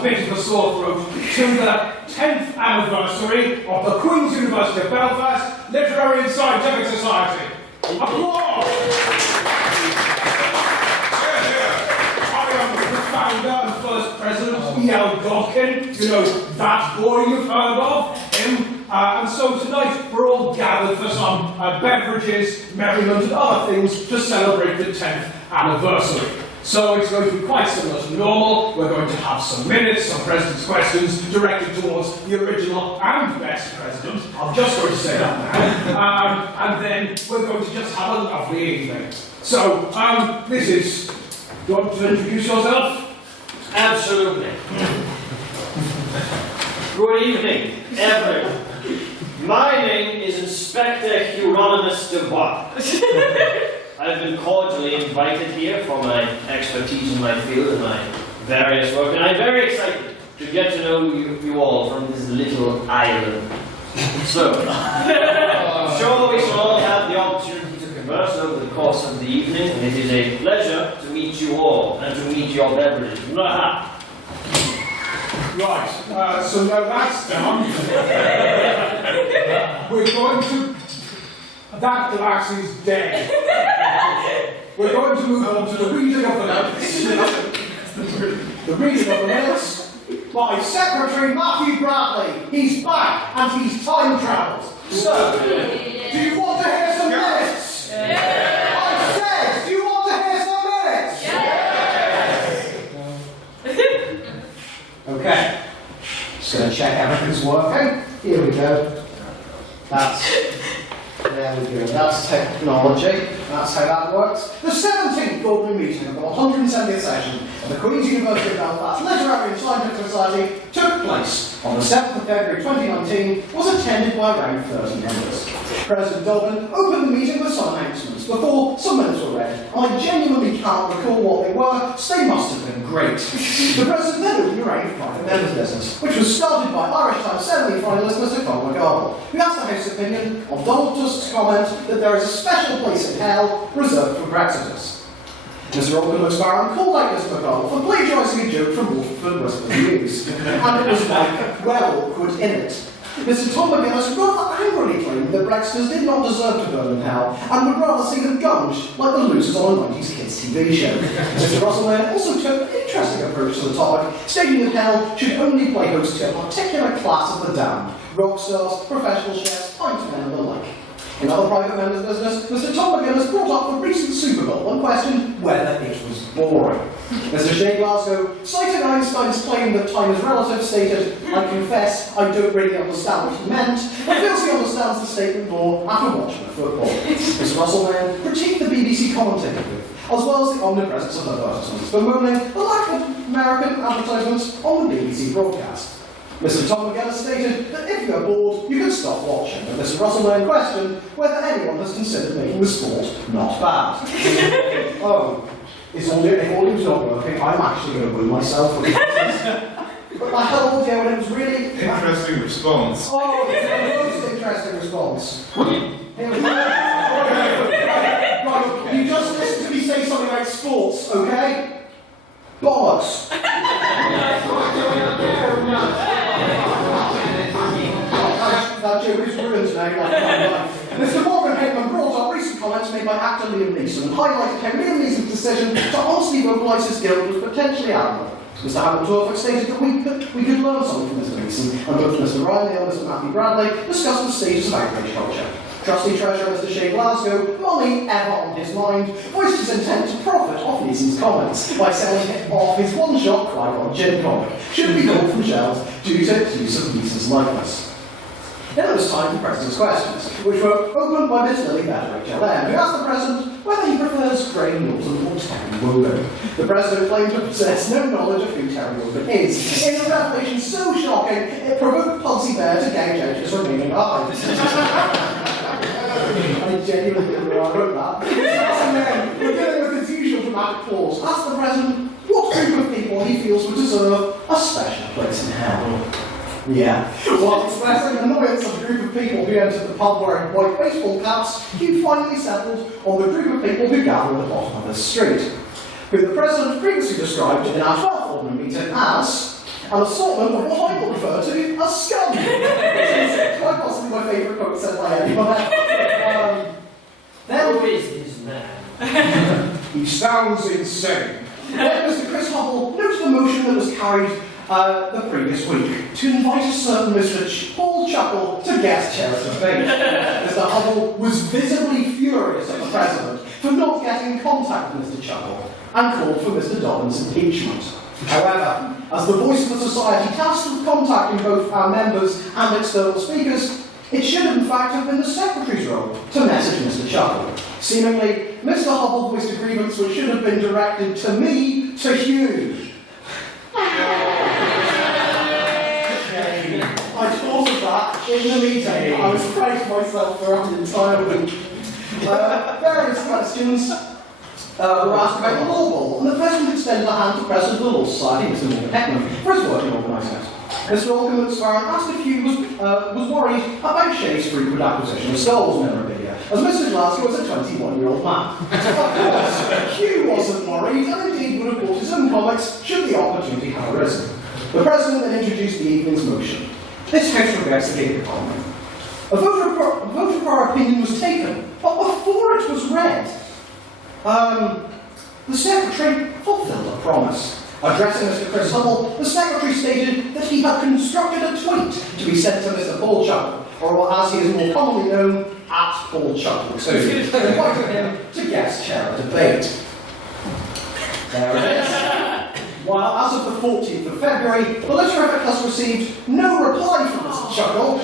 a bit of a sore throat to the 10th anniversary of the Queen's University of Belfast Literary and Scientific Society. Applause! I am the founder and first president, Godkin. You know, that boy you've heard of, him. And so tonight we're all gathered for some beverages, merriment and other things to celebrate the 10th anniversary. So it's going to be quite similar to normal. We're going to have some minutes, some president's questions directed towards the original and best president. I'm just going to say that now. And then we're going to just have a lovely evening. So, this is... Do you want to introduce yourself? Absolutely. Good evening, everyone. My name is Inspector Hughronymous DuBois. I've been cordially invited here for my expertise in my field and my various work, and I'm very excited to get to know you all from this little island. So, I'm sure we shall all have the opportunity to converse over the course of the evening, and it is a pleasure to meet you all and to meet your beverages. Right, so now that's done. We're going to... That glass is dead. We're going to move on to the reading of the notes. The reading of the notes by Secretary Matthew Bradley. He's back and he's time travelled. So, do you want to hear some minutes? Yeah. I said, do you want to hear some minutes? Yeah. Okay. Just going to check everything's working. Here we go. There we go, that's technology, that's how that works. The 17th ordinary meeting of the 170th session of the Queen's University of Belfast Literary and Scientific Society took place on the 7th of February 2019, was attended by around 30 members. President Dublin opened the meeting with some announcements before some minutes were read. I genuinely can't recall what they were, so they must have been great. The President then opened a round of private members' business, which was started by Irish Times 70 finalist Mr. Conor McGarvey, who asked the House's opinion on Donald Tusk's comment that there is a special place in hell reserved for Brexiters. Mr. Robin McSparrow called out Mr. McConnell for plagiarising a joke from Waterford Whisper News, and it was like, well, awkward in it. Mr. Tom McGuinness rather angrily claimed that Brexiters did not deserve to burn in hell, and would rather see them gunged like the losers on a 90s kids TV show. Mr. Russell also took an interesting approach to the topic, stating that hell should only play host to a particular class of the damned: rock stars, professional chefs, pint men and the like. In other private members' business, Mr. Tom McGuinness brought up the recent Super Bowl and questioned whether it was boring. Mr. Shea Glasgow, citing Einstein's claim that time is relative, stated, I confess I don't really understand what he meant, but feels he understands the statement more after watching the football. Mr. Russell then critiqued the BBC commentator booth, as well as the omnipresence of advertisements, bemoaning the lack of American advertisements on the BBC broadcast. Mr. Tom McGuinness stated that if you're bored, you can stop watching, but Mr. Russell then questioned whether anyone has considered making the sport not bad. Oh, if audio's not working, I'm actually going to win myself with this. But I had audio and it was really... Interesting response. Oh, it's the most interesting response. Here we go. Right, you just listened to me say something about sports, okay? Bollocks. That joke is ruined now, like my life. Mr. Morgan Hickman brought up recent comments made by actor Liam Neeson and highlighted how Liam Neeson's decision to honestly vocalise his guilt was potentially admirable. Mr. Hamilton stated that we could learn something from Mr. Neeson, and both Mr. Ryan and Mr. Matthew Bradley discussed the status of outrage culture. Trustee Treasurer Mr. Shea Glasgow, money ever on his mind, voiced his intent to profit off Neeson's comments by selling off his one-shot Qui-Gon Jinn comic, should be pulled from shelves due to use of Neeson's likeness. Then it was time for President's questions, which were opened by Miss Lily Better HLM, who asked the President whether he prefers Graham Norton or Terry Wogan. The President claimed to possess no knowledge of who Terry Wogan is, in a revelation so shocking it provoked Pudsey Bear to gouge out his remaining eye. I genuinely didn't know I wrote that. And then, beginning with his usual dramatic pause, asked the President what group of people he feels would deserve a special place in hell. Yeah. While expressing annoyance of a group of people who entered the pub wearing white baseball caps, he finally settled on the group of people who gather at the bottom of the street, who the President previously described in our 12th ordinary meeting as an assortment of what I will refer to as scum. Quite possibly my favourite quote said by anyone. Who is this man? He sounds insane. Mr. Chris Hubble noted the motion that was carried the previous week to invite a certain Mr. Paul Chuckle to guest chair at the debate. Mr. Hubble was visibly furious at the President for not getting in contact with Mr. Chuckle and called for Mr. Dobbin's impeachment. However, as the voice of the society tasked with contacting both our members and external speakers, it should in fact have been the Secretary's role to message Mr. Chuckle. Seemingly, Mr. Hubble voiced a grievance which should have been directed to me, to Hugh. I thought of that in the meeting. I was praised myself for an entire week. Various questions were asked about the law ball, and the President extended a hand to President of the Law Society, Mr. Morgan Heckman, for his work in organising it. Mr. Alderman Sparrow asked if Hugh was worried about Shay's frequent acquisition of Skulls memorabilia, as Mr. Glasgow was a 21-year-old man. Of course, Hugh wasn't worried, and indeed would have bought his own comics should the opportunity have arisen. The President then introduced the evening's motion. This House regrets the gig economy. A vote for our opinion was taken, but before it was read, the Secretary fulfilled a promise. Addressing Mr. Chris Hubble, the Secretary stated that he had constructed a tweet to be sent to Mr. Paul Chuckle, or as he is more commonly known, at Paul Chuckle, so invited him to guest chair a debate. There it is. While as of the 14th of February, the Literific has received no reply from Mr. Chuckle.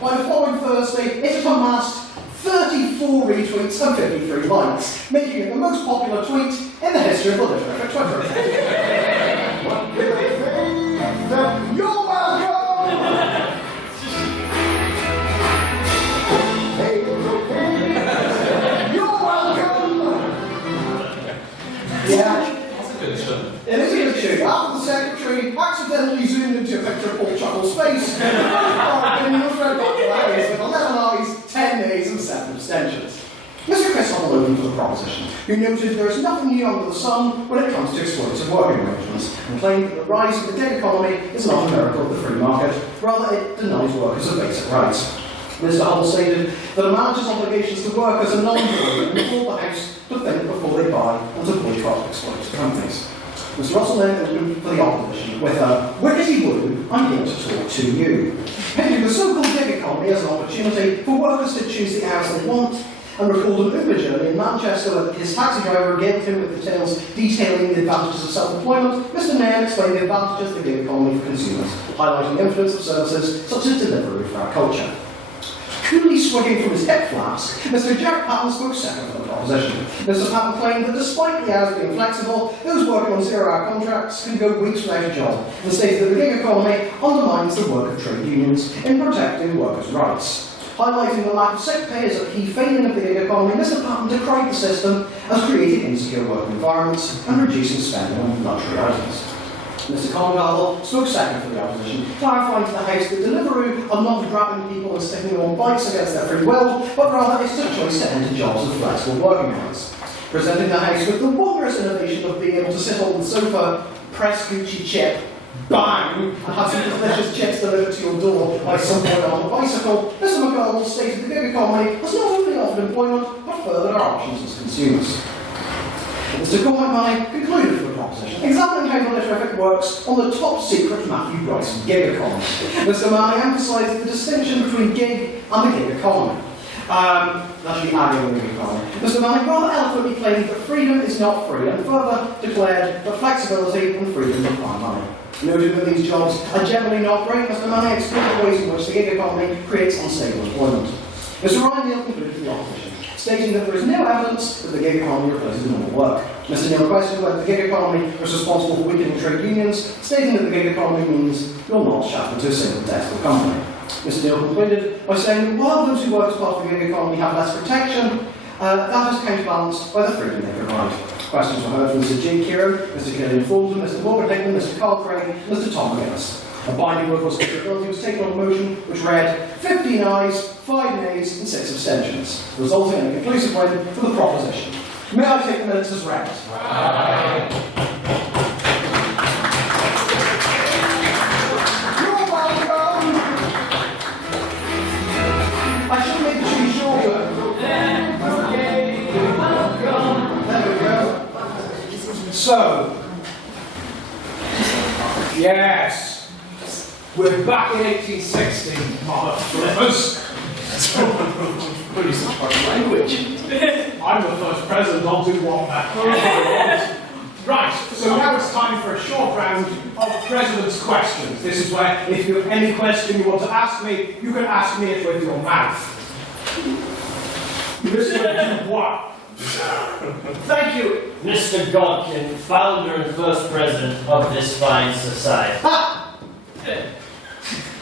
By the following Thursday, it had amassed 34 retweets and 53 likes, making it the most popular tweet in the history of the Literific Twitter account. You're welcome! You're welcome! Yeah. That's a good show. It is a good show. After the Secretary accidentally zoomed into a picture of Paul Chuckle's face, our opinion was read back hilarious with 11 eyes, 10 nays and 7 abstentions. Mr. Chris Hubble opened for the proposition, who noted there is nothing new under the sun when it comes to exploitative working arrangements, and claimed that the rise of the gig economy is not a miracle of the free market, rather it denies workers of basic rights. Mr. Hubble stated that a manager's obligations to workers are non-verbal and called the House to think before they buy and to boycott exploitative companies. Mr. Russell then opened for the opposition with a wickety woo, I'm here to talk to you, painting the so-called gig economy as an opportunity for workers to choose the hours they want, and recalled an Uber journey in Manchester that his taxi driver regaled him with details detailing the advantages of self-employment. Mr. Mayor explained the advantages of the gig economy for consumers, highlighting the influence of services such as delivery for our culture. Coolly swigging from his hip flask, Mr. Jack Patton spoke second for the proposition. Mr. Patton claimed that despite the hours being flexible, those working on zero-hour contracts can go weeks without a job, and stated that the gig economy undermines the work of trade unions in protecting workers' rights. Highlighting the lack of sick pay as a key failing of the gig economy, Mr. Patton decried the system as creating insecure working environments and reducing spending on luxury items. Mr. Congal spoke second for the opposition, clarifying to the House that Deliveroo are not grabbing people and sticking them on bikes against their free will, but rather it's their choice to enter jobs with flexible working hours. Presenting the House with the wondrous innovation of being able to sit on the sofa, press Gucci chip, bang, and have some delicious chips delivered to your door by someone on a bicycle, Mr. McConnell stated the gig economy has not only offered employment, but furthered our options as consumers. Mr. Kingod Manor concluded for the proposition, examining how the Literific works on the top secret Matthew Bryson gig economy. Mr. Manor emphasised the distinction between gig and the gig economy. Actually adding the gig economy. Mr. Manor rather eloquently claimed that freedom is not free, and further declared that flexibility and freedom require money. Noting that these jobs are generally not great, Mr. Manor explored the ways in which the gig economy creates unstable employment. Mr. Ryan Neal concluded for the opposition, stating that there is no evidence that the gig economy replaces normal work. Mr. Neal questioned whether the gig economy was responsible for weakening trade unions, stating that the gig economy means you're not shackled to a single desk or company. Mr. Neal concluded by saying that while those who work as part of the gig economy have less protection, that is counterbalanced by the freedom they provide. Questions were heard from Mr. J. Kieran, Mr. Gillian Fulton, Mr. Morgan Hickman, Mr. Carl Craig, Mr. Tom McGuinness. A binding vote was taken on a motion which read 15 ayes, 5 nays and 6 abstentions, resulting in a conclusive win for the proposition. May I take the minutes as read? You're welcome! I should make the tree shorter. Okay. Welcome. There we go. So, yes, we're back in 1860, mother flippers. Pretty such hard language. I'm the first president, I'll do what that. Right, so now it's time for a short round of President's questions. This is where, if you have any question you want to ask me, you can ask me it with your mouth. Mr. DuBois. Thank you, Mr. Godkin, founder and first president of this fine society.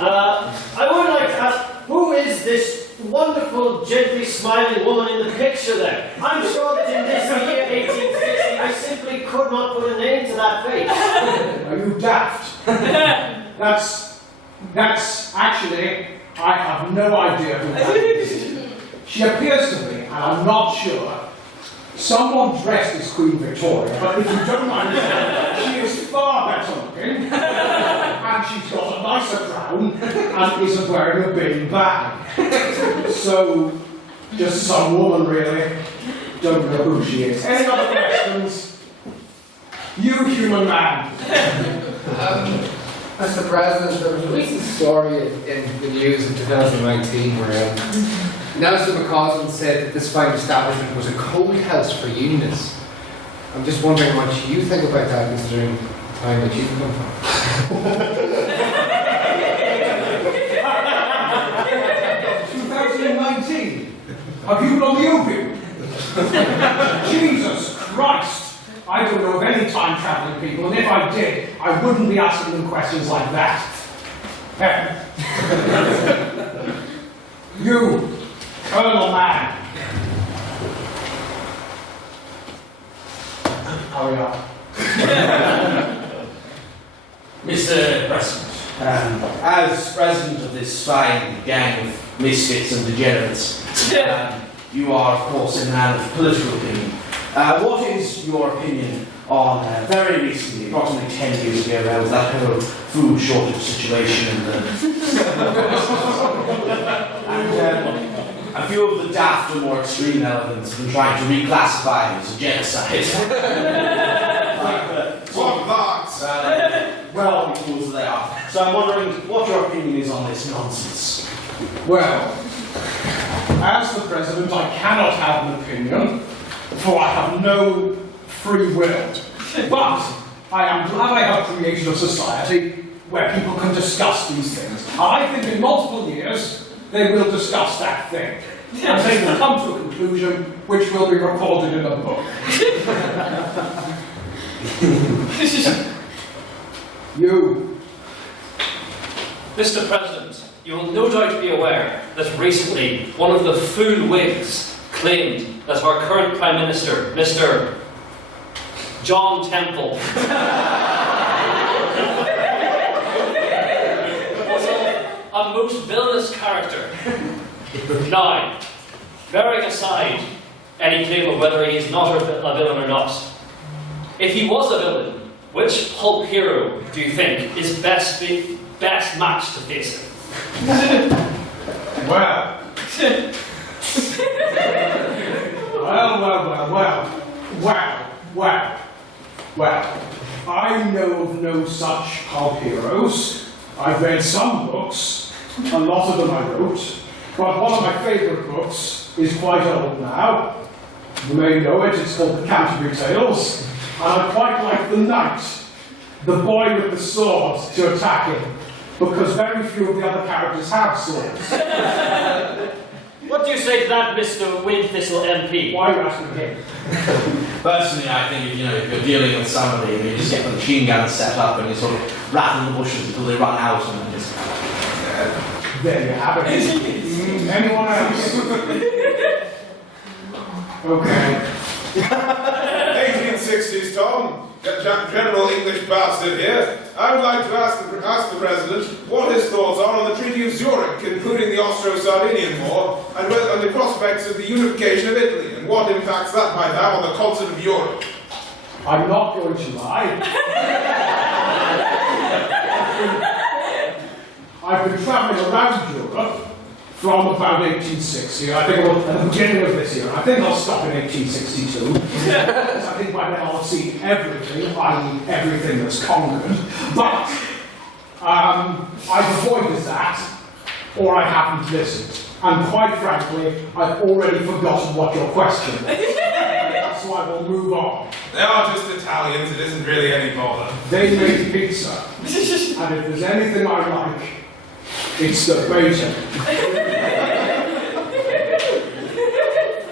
I would like to ask, who is this wonderful, gently smiling woman in the picture there? I'm sure that in this year 1860, I simply could not put a name to that face. Are you daft? That's actually, I have no idea who that is. She appears to be, and I'm not sure, someone dressed as Queen Victoria, but if you don't mind, she is far better looking, and she's got a nicer crown, and isn't wearing a big bag. So, just some woman really. Don't know who she is. Any other questions? You human man. Mr. President, there was a recent story in the news in 2019 where Nelson McCausland said that this fine establishment was a cold house for unionists. I'm just wondering what you think about that, considering the time that you've come from. 2019? Have you blown the opium? Jesus Christ! I don't know of any time-traveling people, and if I did, I wouldn't be asking them questions like that. You, Colonel Man. Hurry up. Mr. President, as president of this fine gang of misfits and degenerates, you are, of course, a man of political opinion. What is your opinion on very recently, approximately 10 years ago, there was that whole food shortage situation and a few of the daft and more extreme elements have been trying to reclassify it as a genocide. Well, fools they are. So I'm wondering what your opinion is on this nonsense. Well, as the President, I cannot have an opinion, for I have no free will. But I am glad I have created a society where people can discuss these things. And I think in multiple years, they will discuss that thing. And they will come to a conclusion which will be recorded in a book. You. Mr. President, you will no doubt be aware that recently one of the fool Whigs claimed that our current Prime Minister, Mr. John Temple, was a most villainous character. Now, bearing aside any claim of whether he is not a villain or not, if he was a villain, which Hulk hero do you think is best matched to face him? Well. Well. I know of no such pulp heroes. I've read some books, a lot of them I wrote, but one of my favourite books is quite old now. You may know it, it's called The Canterbury Tales, and I quite like the knight, the boy with the sword, to attack him, because very few of the other characters have swords. What do you say to that, Mr. Windthistle MP? Why are you asking him? Personally, I think if you're dealing with somebody and you just get the machine gun set up and you sort of rattle the bushes until they run out and then just... There you have it. Anyone else? Okay. 1860s, Tom. General English bastard here. I would like to ask the President what his thoughts are on the Treaty of Zurich, including the Austro-Sardinian War, and the prospects of the unification of Italy, and what impacts that might have on the continent of Europe. I'm not going to lie. I've been travelling around Europe from about 1860. I think at the beginning of this year. I think I'll stop in 1862. Because I think by then I'll have seen everything, i.e. everything that's conquered. But I've avoided that, or I haven't listened. And quite frankly, I've already forgotten what your question is. So I will move on. They are just Italians, it isn't really any bother. They make pizza. And if there's anything I like, it's the bacon.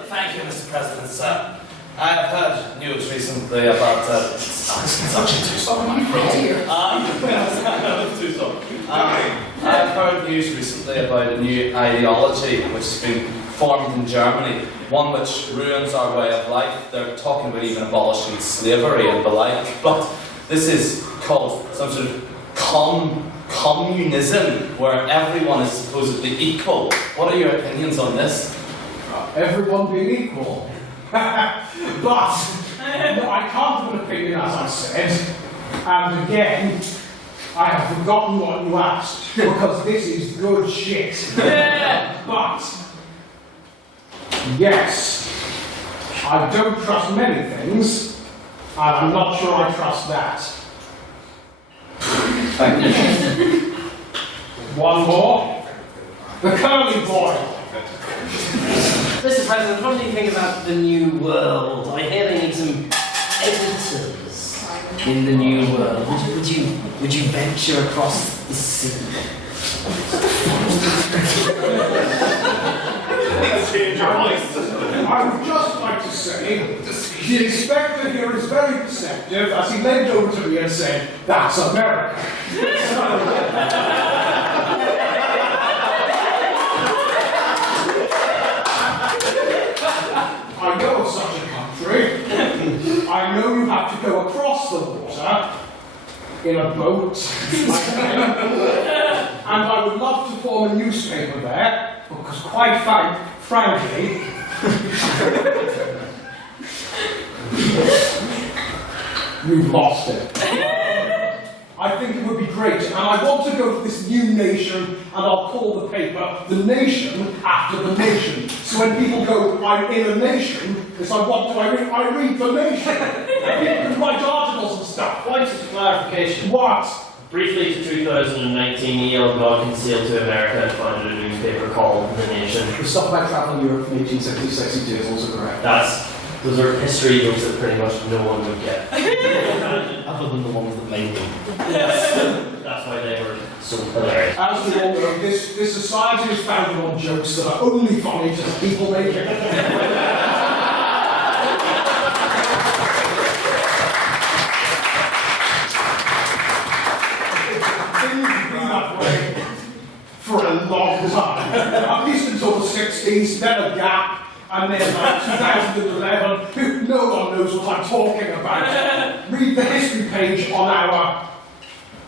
Thank you, Mr. President, sir. I have heard news recently about, it's actually too strong, my throat here. Too strong. I've heard news recently about a new ideology which has been formed in Germany, one which ruins our way of life. They're talking about even abolishing slavery and the like, but this is called some sort of communism, where everyone is supposedly equal. What are your opinions on this? Everyone being equal. But I can't have an opinion, as I said. And again, I have forgotten what you asked, because this is good shit. But yes, I don't trust many things, and I'm not sure I trust that. Thank you. One more. The curly boy. Mr. President, what do you think about the New World? I hear they need some editors in the New World. Would you venture across the sea? I would just like to say, the inspector here is very perceptive, as he leaned over to me and said, "That's America." I know of such a country. I know you have to go across the water in a boat. And I would love to form a newspaper there, because quite frankly, we've lost it. I think it would be great, and I want to go to this new nation, and I'll call the paper The Nation after the nation. So when people go, "I'm in a nation," it's like, what do I read? I read The Nation. People can write articles and stuff. Point of clarification. What? Briefly to 2019, E.L. Godkin sailed to America and founded a newspaper called The Nation. The stuff about travelling Europe from 1860 is also correct. Those are history books that pretty much no one would get. Other than the ones that made them. That's why they were so hilarious. As we all know, this society is founded on jokes that are only funny to the people making it. For a long time, at least until the 60s, then a gap, and then like 2011, no one knows what I'm talking about. Read the history page on our,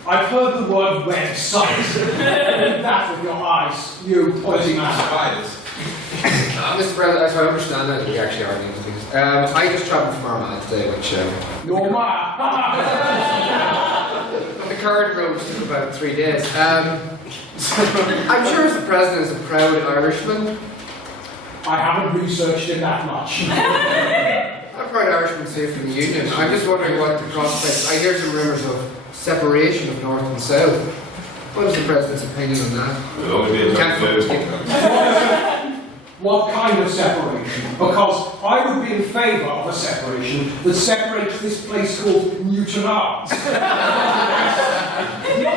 I've heard the word website. Read that with your eyes, you pointy man. Mr. President, as I understand that, we actually are doing things. I just travelled from Armagh today, which... Your man. the current road took about 3 days. I'm sure Mr. President is a proud Irishman. I haven't researched it that much. I'm proud Irishman safe from the Union. I'm just wondering what the prospects... I hear some rumours of separation of North and South. What is the President's opinion on that? It'll only be a Can't What kind of separation? Because I would be in favour of a separation that separates this place called Newton Arts. Not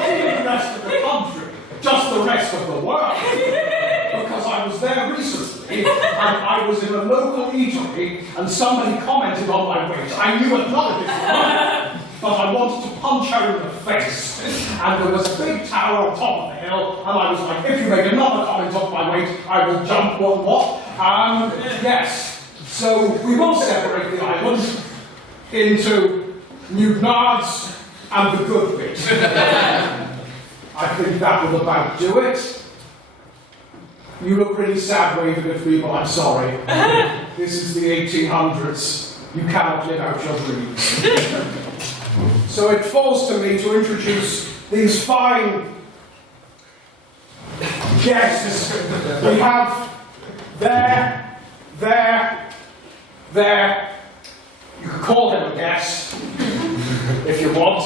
even the rest of the country, just the rest of the world. Because I was there recently, and I was in a local eatery, and somebody commented on my weight. I knew it not at this time, but I wanted to punch her in the face. And there was a big tower on top of the hill, and I was like, if you make another comment on my weight, I will jump one lot. Yes, so we will separate the island into Newton Arts and the good bit. I think that will about do it. You look really sad waving at me, but I'm sorry. This is the 1800s. You cannot live out your dreams. So it falls to me to introduce these fine guests. We have there. You could call him a guest if you want.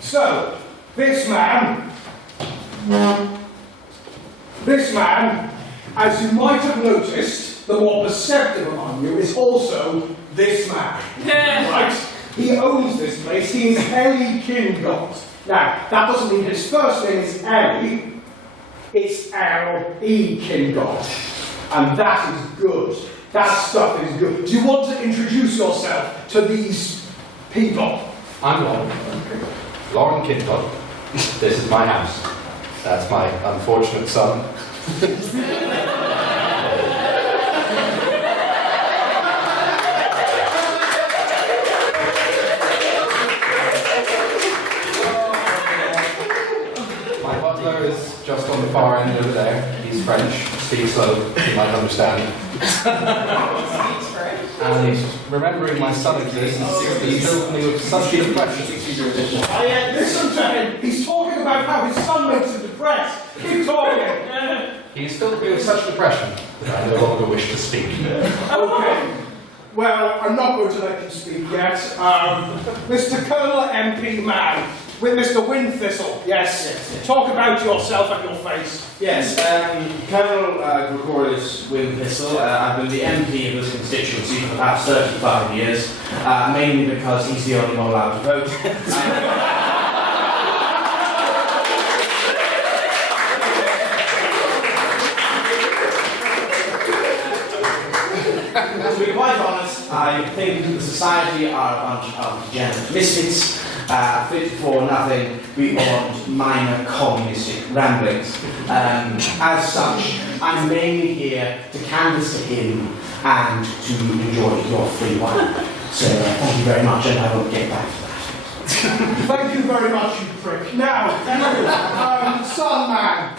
So, this man, as you might have noticed, the more perceptive among you is also this man. Right? He owns this place. He is Ellie Kingod. Now, that doesn't mean his first name is Ellie. It's L.E. Kingod. And that is good. That stuff is good. Do you want to introduce yourself to these people? I'm Lauren Kingod. This is my house. That's my unfortunate son. My butler is just on the far end over there. He's French, speaks slow, you might understand. And remembering my son exists, he filled me with such depression. Listen to him. He's talking about how his son makes him depressed. Keep talking. He's filled me with such depression that I no longer wish to speak. Okay. Well, I'm not going to let you speak yet. Mr. Colonel MP Man, with Mr. Windthistle. Yes. Talk about yourself and your face. Yes, Colonel Gregorius Windthistle. I've been the MP of this constituency for the past 35 years, mainly because he's the only one allowed to vote. To be quite honest, I think the society are a bunch of degenerate misfits, fit for nothing beyond minor communistic ramblings. As such, I'm mainly here to canvass to him and to enjoy your free wine. So thank you very much, and I will get back to that. Thank you very much, you prick. Now, son man.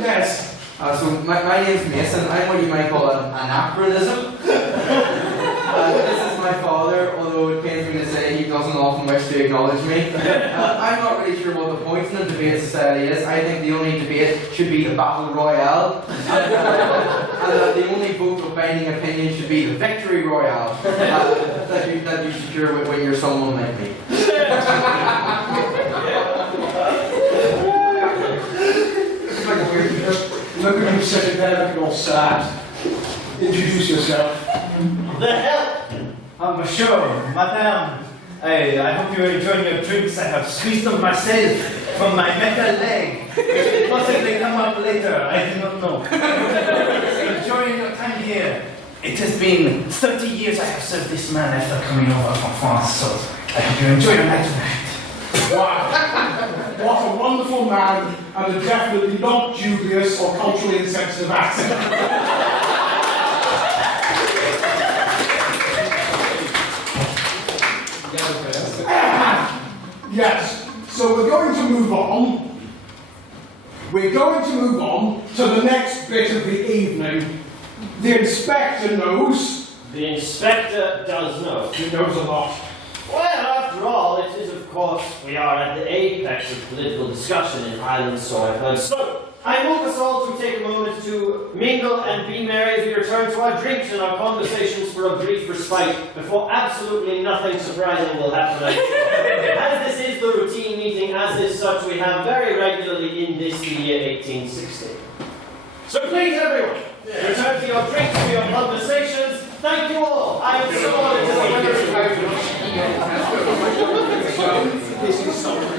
Yes. So my name's Mason. I'm what you might call an anachronism. This is my father, although it pains me to say he doesn't often wish to acknowledge me. I'm not really sure what the point in a debate society is. I think the only debate should be the battle royale, and the only vote of binding opinion should be the victory royale that you secure when you're someone like me. Look at you sitting there looking all sad. Introduce yourself. The hell? Monsieur, madame, I hope you're enjoying your drinks. I have squeezed them myself from my metal leg. It will possibly come up later, I do not know. Enjoying your time here. It has been 30 years I have served this man after coming over from France, so I hope you enjoy your night tonight. Wow. What a wonderful man, and a definitely not dubious or culturally insensitive accent. Yes, so we're going to move on. We're going to move on to the next bit of the evening. The inspector knows. The inspector does know. He knows a lot. Well, after all, it is, of course, we are at the apex of political discussion in Ireland, so I've heard. So, I move us all to take a moment to mingle and be merry as we return to our drinks and our conversations for a brief respite before absolutely nothing surprising will happen. As this is the routine meeting, as is such, we have very regularly in this the year 1860. So please, everyone, return to your drinks, to your conversations. Thank you all. I am so honored to This is something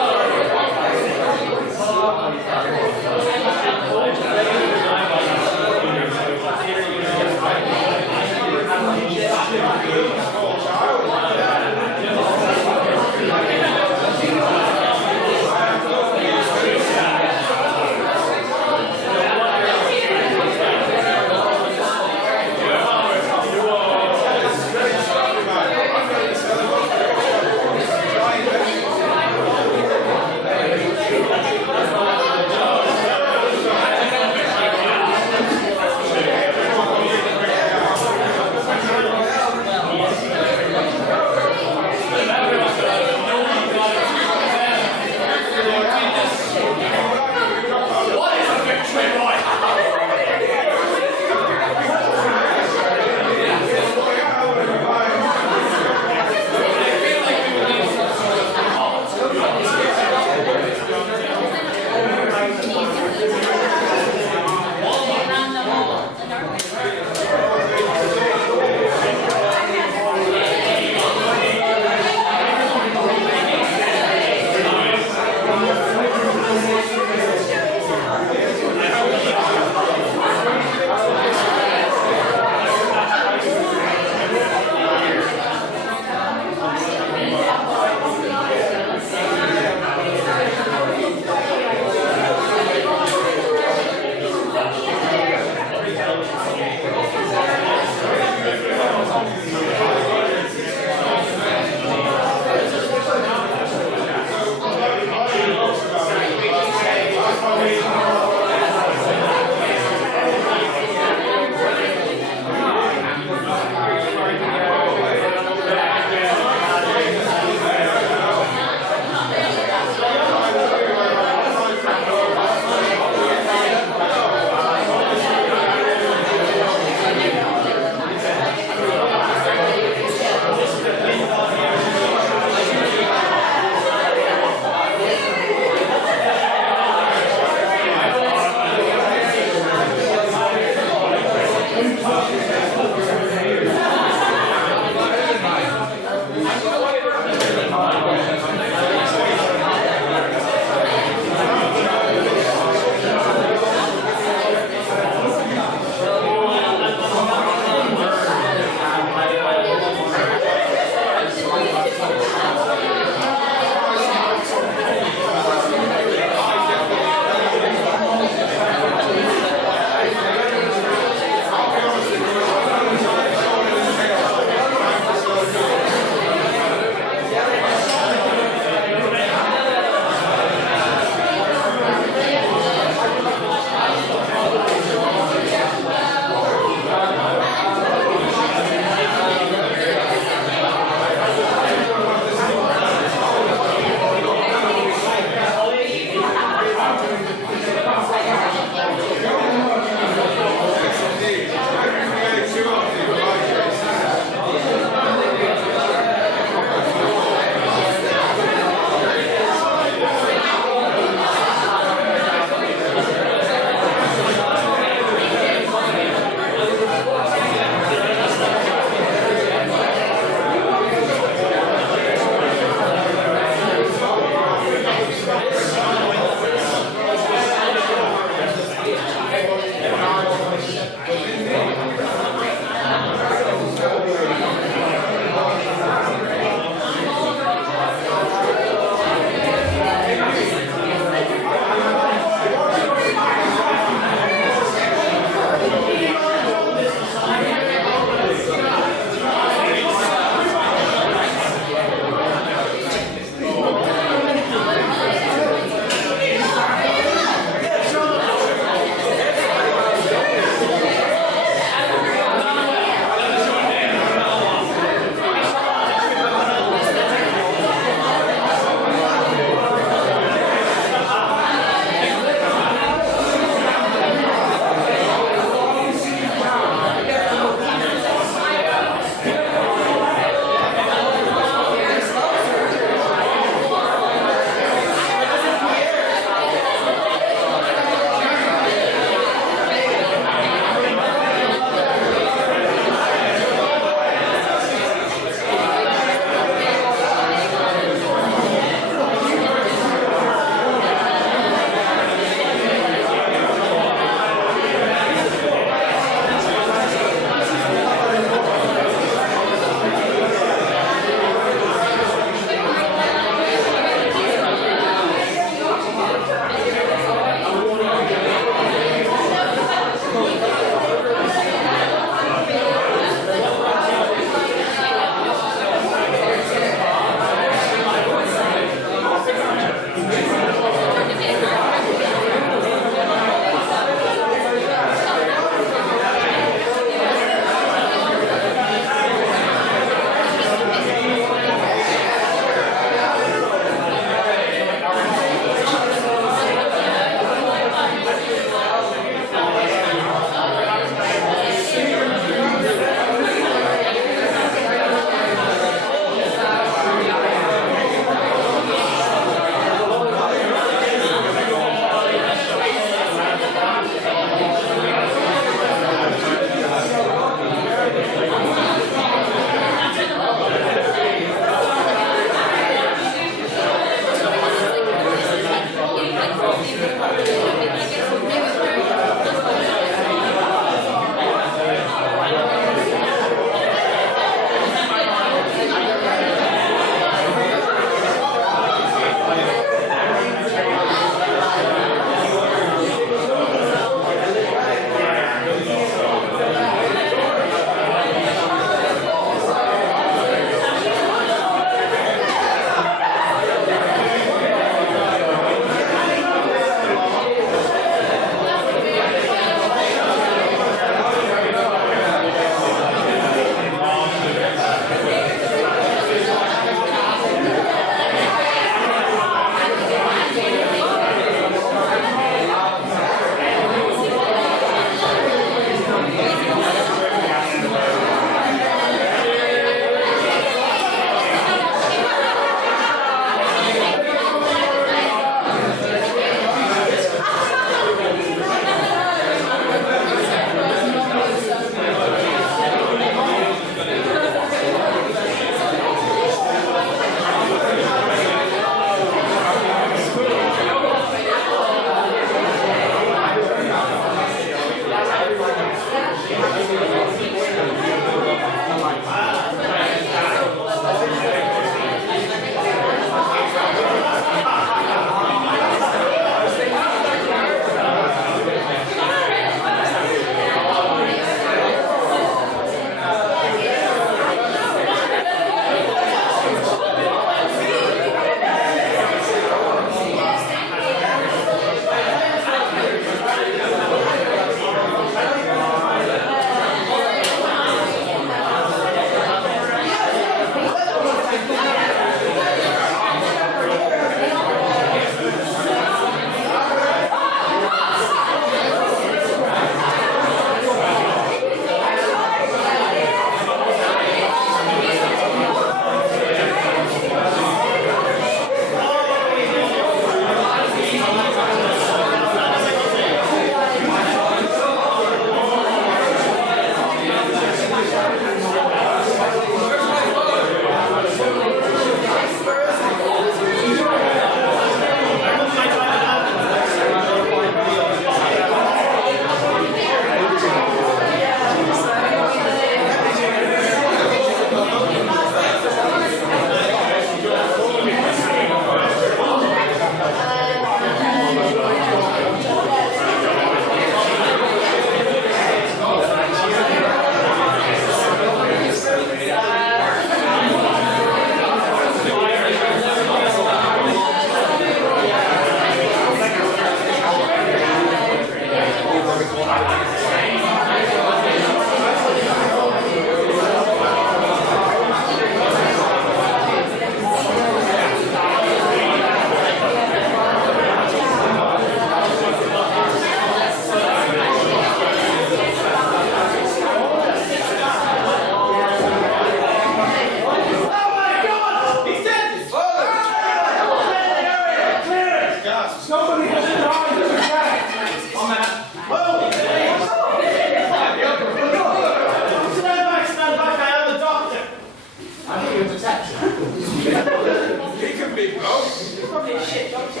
go. It's probably a shit doctor.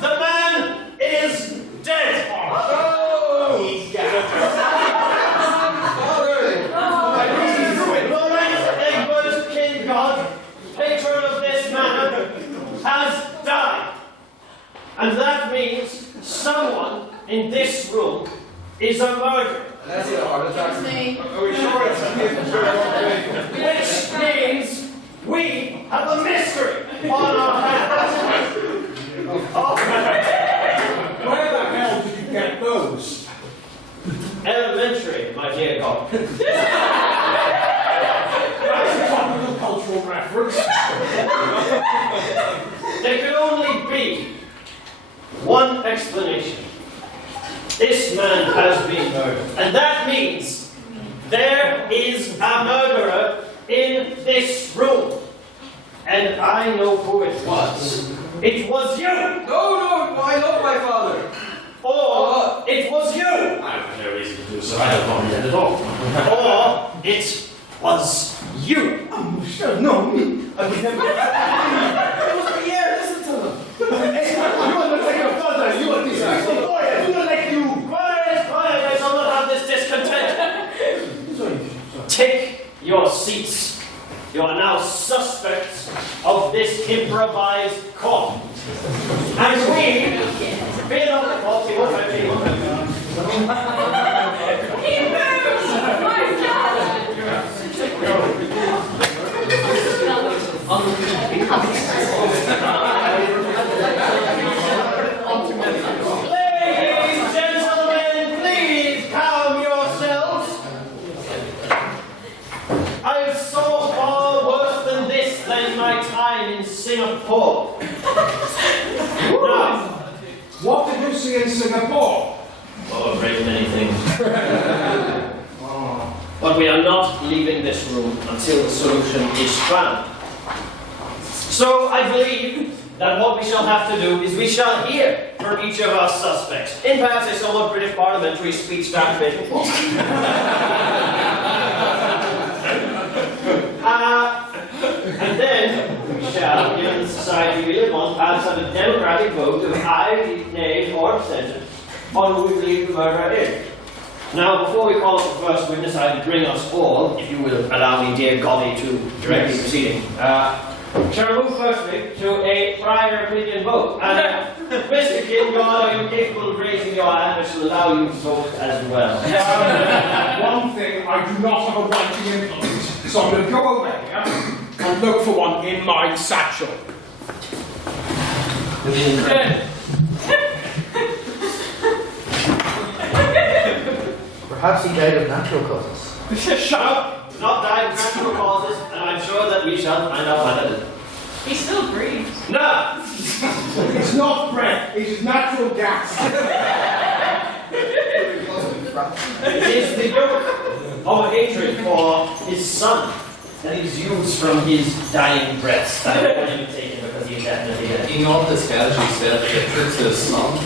The man is dead. Oh! He's dead. Lawrence Egbert Kingod, patron of this manor, has died. And that means someone in this room is a murderer. That's it, heart attack. Are we sure it's Which means we have a mystery on our hands. Where the hell did you get those? Elementary, my dear God. That's a topical cultural reference. There can only be one explanation. This man has been murdered. And that means there is a murderer in this room. And I know who it was. It was you! No, I love my father. Or it was you! I have no reason to do so. I don't comprehend at all. Or it was you! Oh, sure, no, me. I would never. It was the year, listen to them. Hey, you want to take your father, you want this. Boy, I do not like you. Quiet, I shall not have this discontent. Sorry. Take your seats. You are now suspects of this improvised court. And we, being on the court, he won't have He moves! My God! Ladies, gentlemen, please calm yourselves. I have so far worse than this than my time in Singapore. Now, What did you see in Singapore? oh, a great many things. But we are not leaving this room until the solution is found. So I believe that what we shall have to do is we shall hear from each of our suspects in perhaps a somewhat British parliamentary speech translation form. And then we shall, given the society we live on, perhaps have a democratic vote of aye, nay, or abstention on who we believe the murderer is. Now, before we call up the first witness, I'd bring us all, if you will allow me, dear Goddy, to direct the proceeding. Shall move firstly to a prior opinion vote. And Mr. Kingod, are you capable of raising your hand? I shall allow you to vote as well. One thing, I do not have a writing implement, so I'm going to go over here and look for one in my satchel. Perhaps he died of natural causes. Shut up! Not died of natural causes, and I'm sure that we shall find out what it is. He still breathes. No! It's not breath, it is natural gas. It is the yoke of hatred for his son that he's used from his dying breaths. I don't want him to take it because he's definitely dead. In all the scales you said it's his son.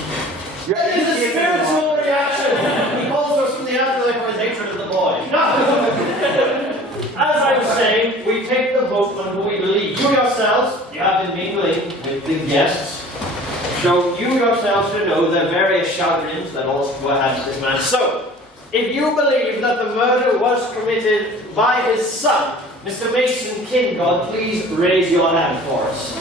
It is a spiritual reaction. He calls us from the afterlife for his hatred of the boy. No! As I was saying, we take the vote on who we believe. You yourselves, you have been mingling with the guests. So you yourselves should know the various chagrins that also were had to this man. So, if you believe that the murder was committed by his son, Mr. Mason Kingod, please raise your hand for us.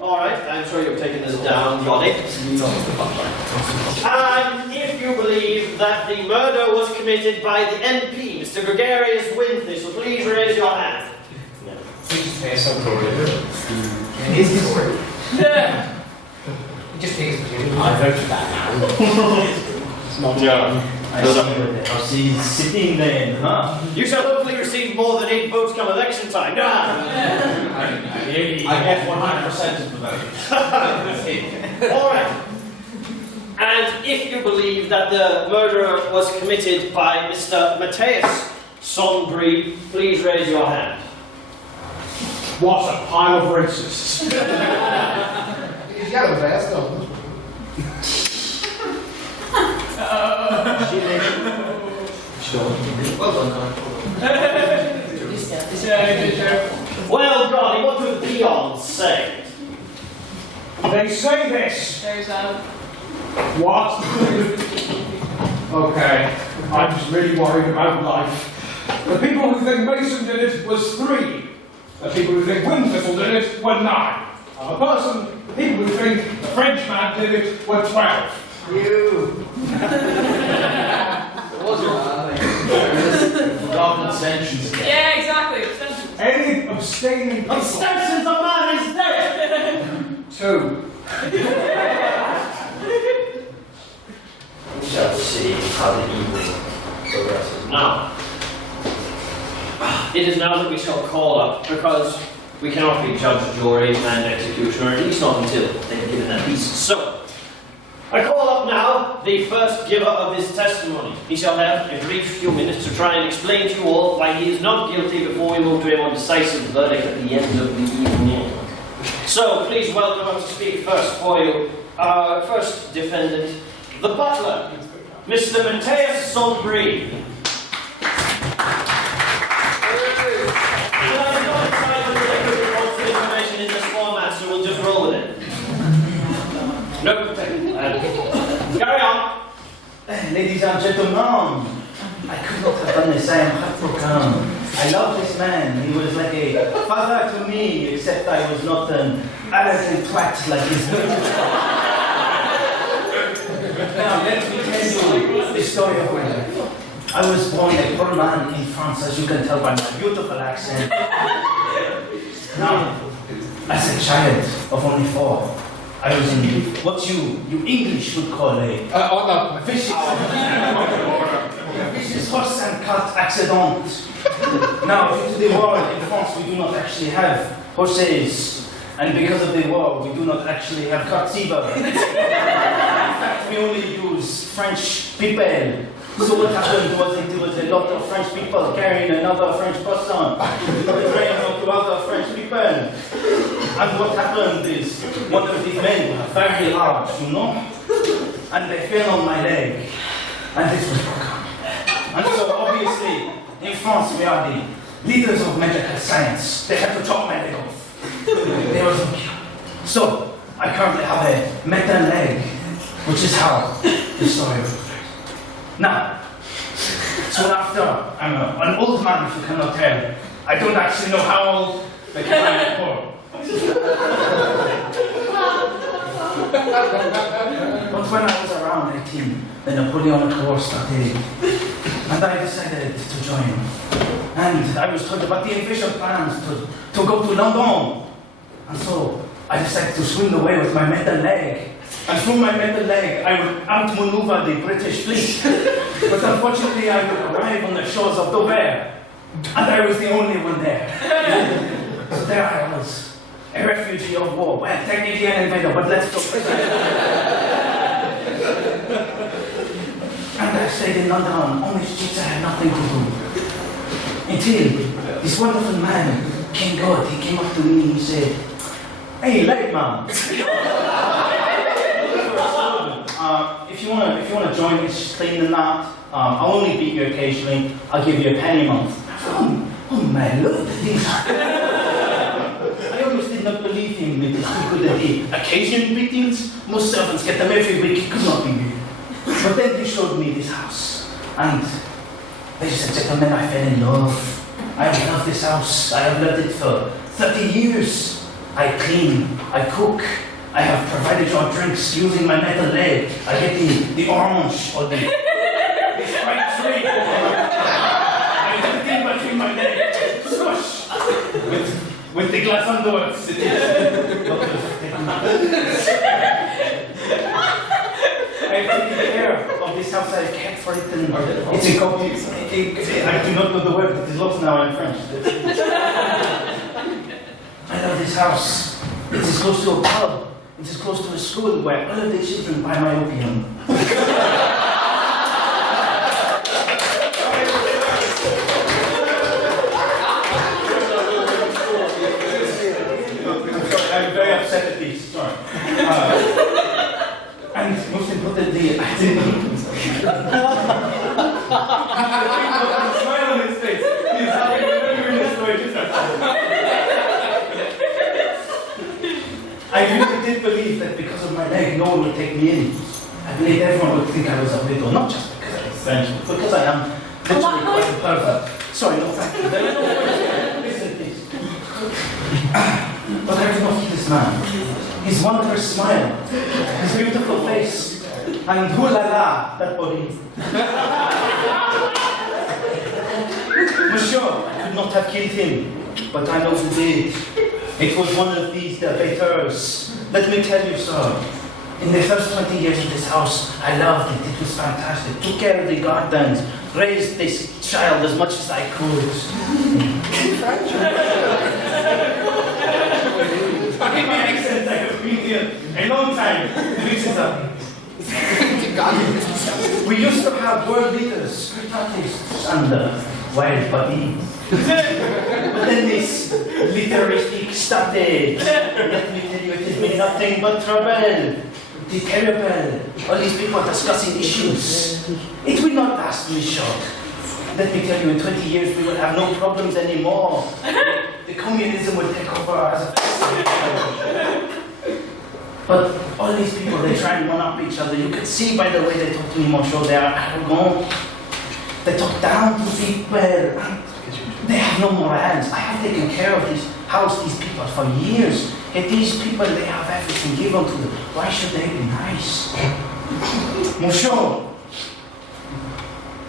Alright, I'm sure you've taken this down, Johnny. And if you believe that the murder was committed by the MP, Mr. Gregarious Winthish, please raise your hand. His story. Yeah. He just takes the I vote for that. It's not I'll see you sitting there, huh? You shall hopefully receive more than 8 votes come election time. I get 100% of the vote. Alright. And if you believe that the murder was committed by Mr. Matthias Sonbury, please raise your hand. What a pile of racists. He's got a vest on. Well, Johnny, what do the peons say? They say this. There's a. What? Okay, I'm just really worried about life. The people who think Mason did it was 3. The people who think Windthistle did it were 9. The people who think the Frenchman did it were 12. You. What's your Forgotten abstentions again. Yeah, exactly. Abstentions. Any abstaining people? Abstentions, the man is dead! 2. We shall see how the evening progresses. Now, it is now that we shall call up, because we cannot be judge, jury, and executioner, at least not until they have given their peace. So, I call up now the first giver of his testimony. He shall have a brief few minutes to try and explain to you all why he is not guilty before we move to a more decisive verdict at the end of the evening. So, please welcome up to speak first for you, our first defendant, the butler, Mr. Mateus Sombri. Information in this format, so we'll just roll with it. No, carry on. Ladies and gentlemen, I could not have done this. I am heartbroken. I love this man. He was like a father to me, except I was not an arrogant twat like his. Now, let me tell you the story of my life. I was born a poor man in France, as you can tell by my beautiful accent. Now, as a child of only 4, I was in what you English would call a vicious horse and cart accident. Now, due to the war in France, we do not actually have horses. And because of the war, we do not actually have carts either. In fact, we only use French people. So what happened was there was a lot of French people carrying another French person, praying onto other French people. And what happened is, one of these men were very large, you know? And they fell on my leg. And this was broken. And so obviously, in France, we are the leaders of medical science. They had to chop my leg off. There was no cure. So, I currently have a metal leg, which is how the story goes. Now, soon after, I'm an old man, if you cannot tell. I don't actually know how old, but I'm poor. But when I was around 18, the Napoleonic War started, and I decided to join. And I was told about the invasion plans to go to London. And so I decided to swim away with my metal leg. And through my metal leg, I would outmaneuver the British fleet. But unfortunately, I would arrive on the shores of Dover. And I was the only one there. So there I was, a refugee of war. Well, technically an invader, but let's go. And I stayed in London on the streets. I had nothing to do. Until this wonderful man, Kingod, he came up to me and he said, "Hey, late man. If you wanna join me, just clean the knot. I'll only beat you occasionally. I'll give you a penny a month." Oh my lord, this. I almost did not believe him with his stupidity. Occasional beatings, most servants get them every week. It could not be me. But then he showed me this house, and ladies and gentlemen, I fell in love. I have loved this house. I have loved it for 30 years. I clean, I cook, I have provided your drinks using my metal leg. I get the orange or the Sprite tree. I put it in between my legs. Shush! With the glass underwards. It is. I've taken care of this house. I've kept for it, and it's a copious. I do not know the word. It is lost now in French. I love this house. It is close to a pub. It is close to a school where all of the children buy my opium. I'm very upset at this. Sorry. And most importantly, I didn't. leg, no one would take me in. I believe everyone would think I was a widow, not just because I was French, but because I am literally quite a pervert. Sorry, no, thank you. Listen, please. But I do not see this man. His wondrous smile, his beautiful face, and hoo-la-la, that body. Monsieur, I could not have killed him, but I know who did. It was one of these debaters. Let me tell you, sir, in the first 20 years of this house, I loved it. It was fantastic. Took care of the gardens, raised this child as much as I could. Give me an accent, I have been here a long time. We used to have world leaders, great artists, and wild bodies. But then this Literific started. Let me tell you, it has been nothing but trouble. The terrible. All these people are discussing issues. It will not last, Monsieur. Let me tell you, in 20 years we will have no problems anymore. The communism will take over as a But all these people, they try and one-up each other. You can see by the way they talk to me, Monsieur, they are arrogant. They talk down to people. They have no morals. I have taken care of this house, these people for years. Yet these people, they have everything given to them. Why should they be nice? Monsieur,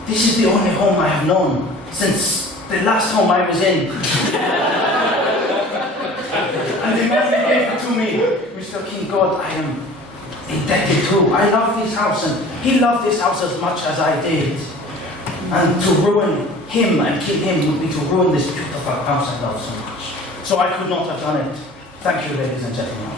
this is the only home I have known since the last home I was in. And the man who gave it to me, Mr. Kingod, I am indebted to. I love this house, and he loved this house as much as I did. And to ruin him and kill him would be to ruin this beautiful house I love so much. So I could not have done it. Thank you, ladies and gentlemen.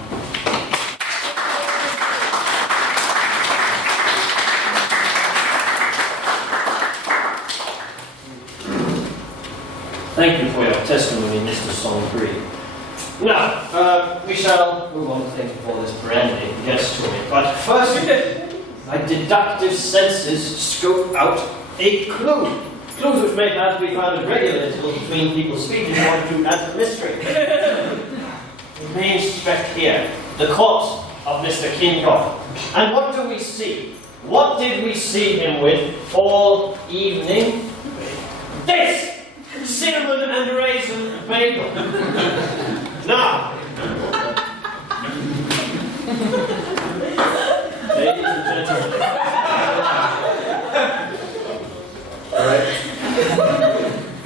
Thank you for your testimony, Mr. Songbury. Now, we shall move on to things before this brandy gets to me. But first, my deductive senses scope out a clue. Clues which may have to be found at regular intervals between people speaking in order to answer the mystery. We inspect here the corpse of Mr. Kingod. And what do we see? What did we see him with all evening? This! Cinnamon and raisin bagel. Now, ladies and gentlemen,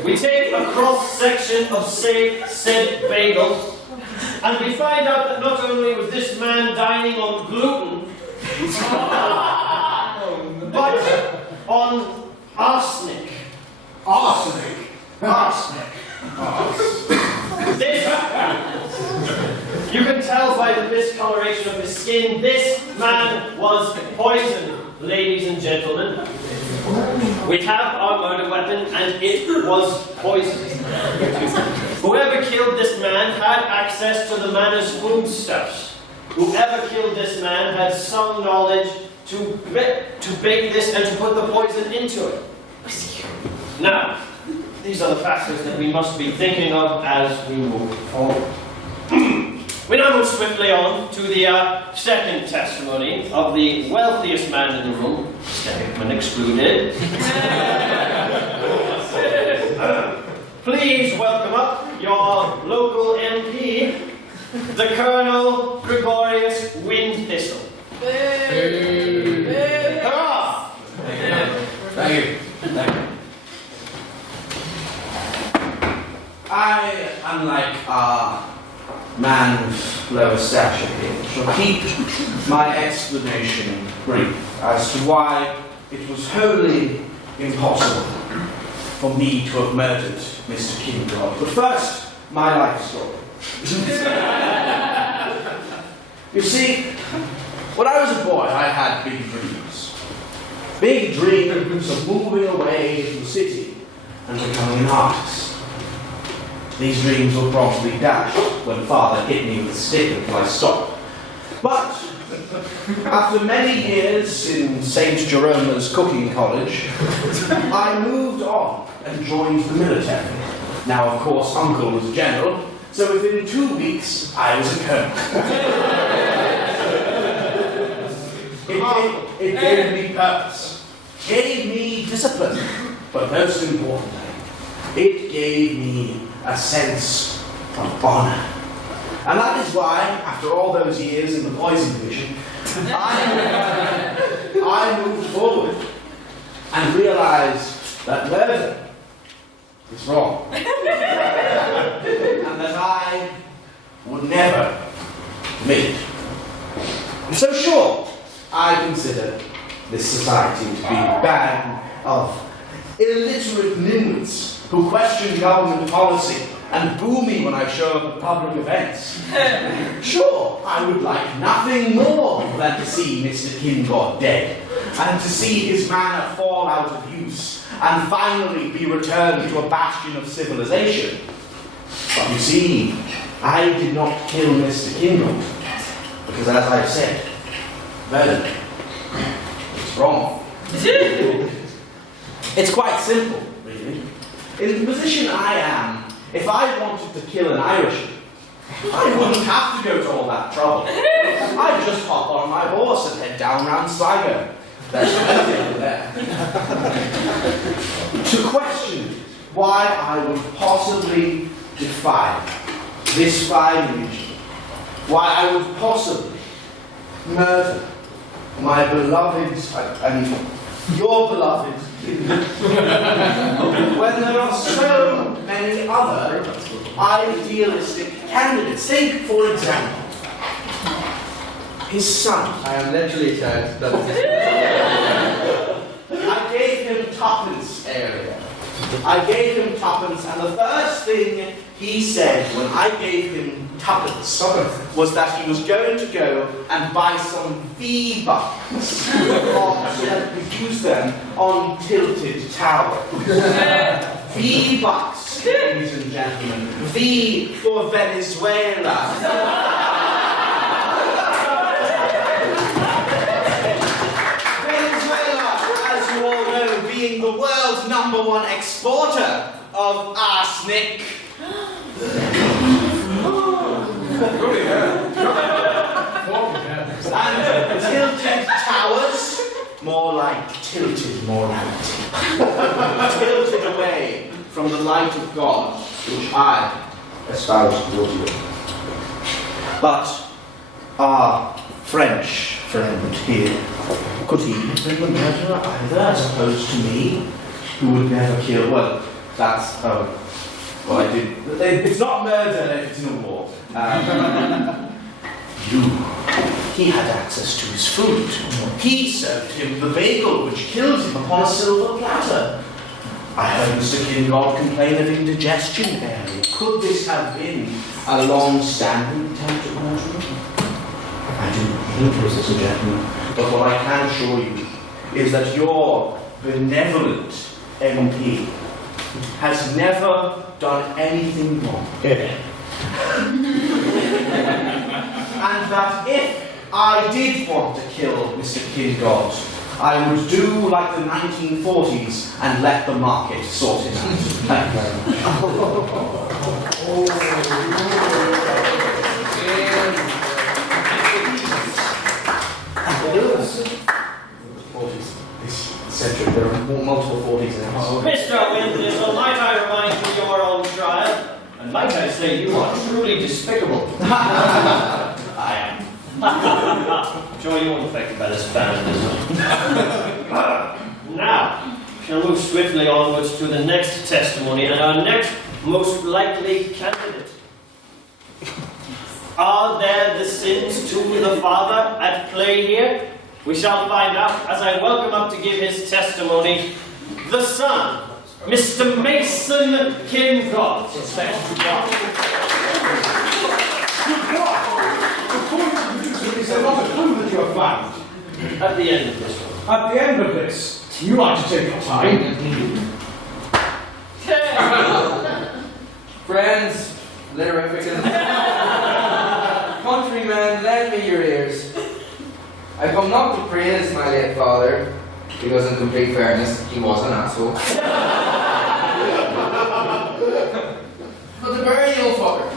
we take a cross-section of said bagel, and we find out that not only was this man dining on gluten, but on arsenic. Arsenic? Arsenic. This, you can tell by the discoloration of his skin, this man was poisoned, ladies and gentlemen. We have our murder weapon, and it was poison. Whoever killed this man had access to the manor's foodstuffs. Whoever killed this man had some knowledge to bake this and to put the poison into it. Now, these are the factors that we must be thinking of as we move forward. We now move swiftly on to the second testimony of the wealthiest man in the room, Stephen excluded. Please welcome up your local MP, the Colonel Gregorius Windthistle. Hurrah! Thank you. Thank you. I, unlike our man of lower stature here, shall keep my explanation brief as to why it was wholly impossible for me to have murdered Mr. Kingod. But first, my life story. You see, when I was a boy, I had big dreams. Big dreams of moving away from the city and becoming an artist. These dreams were promptly dashed when Father hit me with a stick until I stopped. But after many years in St. Jerome's Cooking College, I moved on and joined the military. Now, of course, Uncle was a general, so within 2 weeks, I was a colonel. It gave me purpose, gave me discipline, but most importantly, it gave me a sense of honour. And that is why, after all those years in the poison division, I moved forward and realised that murder is wrong. And that I would never commit it. And so sure, I consider this society to be a band of illiterate nimwits who question government policy and boo me when I show up at public events. Sure, I would like nothing more than to see Mr. Kingod dead, and to see his manor fall out of use, and finally be returned to a bastion of civilization. But you see, I did not kill Mr. Kingod, because as I've said, murder is wrong. It's quite simple, really. In the position I am, if I wanted to kill an Irishman, I wouldn't have to go to all that trouble. I'd just hop on my horse and head down round Sligo. There's nothing there. To question why I would possibly defy this fine region, why I would possibly murder my beloved, your beloved, when there are so many other idealistic candidates. Think, for example, his son. I am literally sad that I gave him tuppence area. I gave him tuppence, and the first thing he said when I gave him tuppence was that he was going to go and buy some V-bucks so that we could use them on tilted towers. V-bucks, ladies and gentlemen. V for Venezuela. Being the world's #1 exporter of arsenic. And tilted towers, more like tilted morality. Tilted away from the light of God, which I espouse towards you. But our French friend here, could he have been the murderer either, as opposed to me, who would never kill? Well, that's, well, I did. It's not murder if it's in a war. He had access to his food. He served him the bagel which killed him upon a silver platter. I heard Mr. Kingod complain of indigestion earlier. Could this have been a long-standing attempt at murder? I do not know, ladies and gentlemen, but what I can assure you is that your benevolent MP has never done anything wrong. And that if I did want to kill Mr. Kingod, I would do like the 1940s and let the market sort it out. Thank you very much. There are multiple 40s now. Mr. Windthistle, might I remind you of your own trial? And might I say you are truly despicable. I am. Sure you weren't affected by this vandalism. Now, shall move swiftly onwards to the next testimony and our next most likely candidate. Are there the sins to the father at play here? We shall find out as I welcome up to give his testimony the son, Mr. Mason Kingod. Is there not a clue that you have found? At the end of this one. At the end of this, you like to take your time. friends, Literific, countrymen, lend me your ears. I come not to praise my late father, because in complete fairness, he was an asshole. But to bury the old fucker.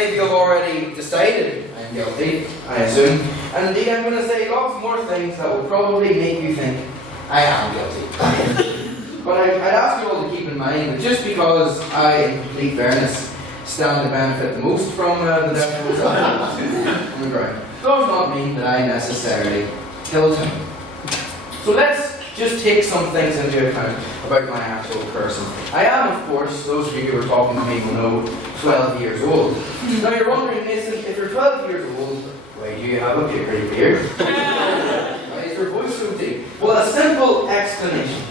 many of you have already decided I'm guilty, I assume. And indeed, I'm going to say lots more things that will probably make you think I am guilty. But I'd ask you all to keep in mind that just because I, in complete fairness, stand to benefit the most from the death on the ground, does not mean that I necessarily killed him. So let's just take some things into account about my actual person. I am, of course, those of you who are talking to me will know, 12 years old. Now you're wondering, Mason, if you're 12 years old, why do you have a pretty beard? Why is your voice so deep? Well, a simple explanation.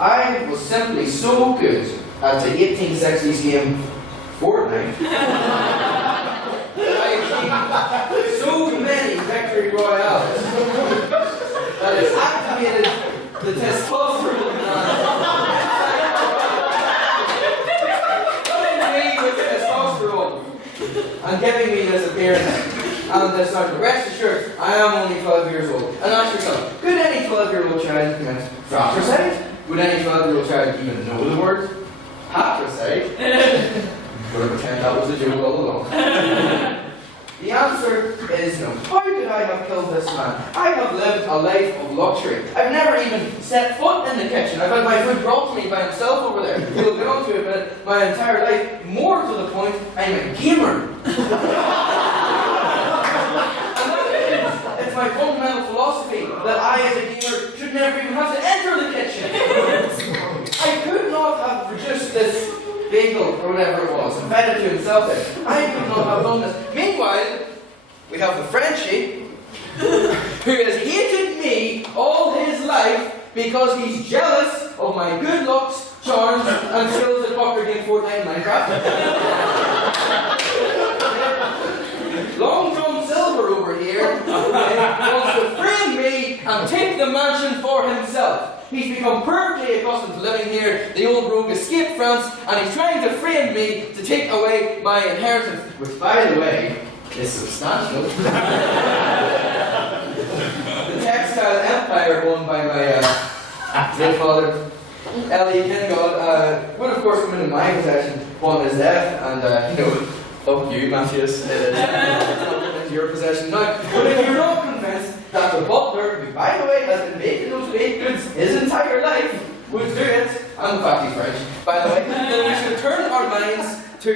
I was simply so good at the 1860s game Fortnite that I achieved so many victory royales that it activated the testosterone filling me with testosterone and giving me this appearance and this outfit. Rest assured, I am only 12 years old. And ask yourself, could any 12-year-old child commit fratricide? Would any 12-year-old child even know the word patricide? We're going to pretend that was a joke all along. The answer is no. How could I have killed this man? I have lived a life of luxury. I've never even set foot in the kitchen. I've had my food brought to me by himself over there. We'll get on to it in a minute. My entire life, more to the point, I'm a gamer. It's my fundamental philosophy that I, as a gamer, should never even have to enter the kitchen. I could not have produced this bagel or whatever it was and fed it to himself there. I could not have done this. Meanwhile, we have the Frenchie who has hated me all his life because he's jealous of my good looks, charms, and skills at poker game Fortnite and Minecraft. Long John Silver over here wants to frame me and take the mansion for himself. He's become perfectly accustomed to living here. The old rogue escaped France, and he's trying to frame me to take away my inheritance, which, by the way, is substantial. The textile empire owned by my late father, Kingod, would of course come into my possession upon his death, and fuck you, Matthias. It's not coming into your possession now. But if you're not convinced that the butler, who by the way has been making those baked goods his entire life, would do it, and in fact he's French, by the way, then we should turn our minds to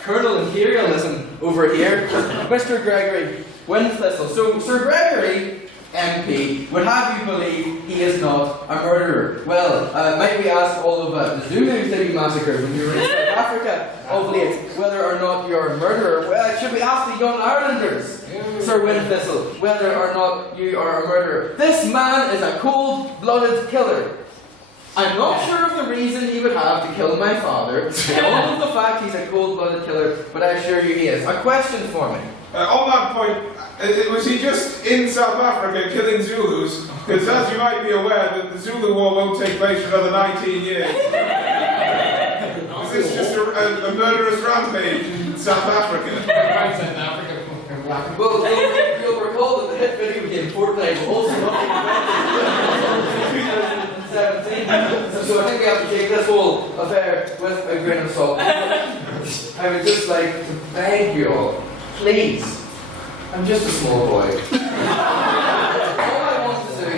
Colonel Imperialism over here, Mr. Gregory Windthistle. So Sir Gregory MP would have you believe he is not a murderer. Well, might we ask all of the Zulus that you massacred when you were in South Africa of late whether or not you're a murderer? Well, should we ask the young Irelanders, Sir Windthistle, whether or not you are a murderer? This man is a cold-blooded killer. I'm not sure of the reason he would have to kill my father, all of the fact he's a cold-blooded killer, but I assure you he is. A question for me. On that point, was he just in South Africa killing Zulus? Because as you might be aware, the Zulu War won't take place for another 19 years. Is this just a murderous rampage in South Africa? Well, you'll recall that the hit video game Fortnite will also not be invented in 2017. So I think we have to take this whole affair with a grain of salt. I would just like to beg you all, please, I'm just a small boy. All I want to do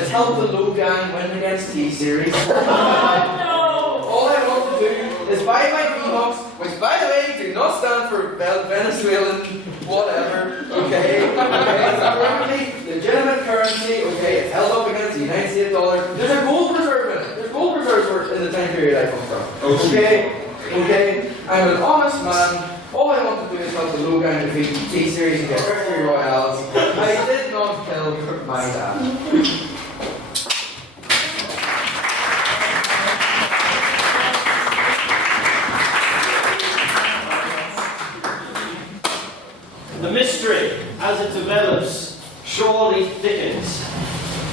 is help the low gang win against T-Series. All I want to do is buy my V-Bucks, which by the way do not stand for Venezuelan whatever, okay? It's a perfectly legitimate currency, okay? It's held up against the United States dollar. There's a gold reserve in it. There's gold reserves in the time period I come from. Okay? I'm an honest man. All I want to do is help the low gang defeat T-Series and get victory royales. I did not kill my dad. The mystery, as it develops, surely thickens.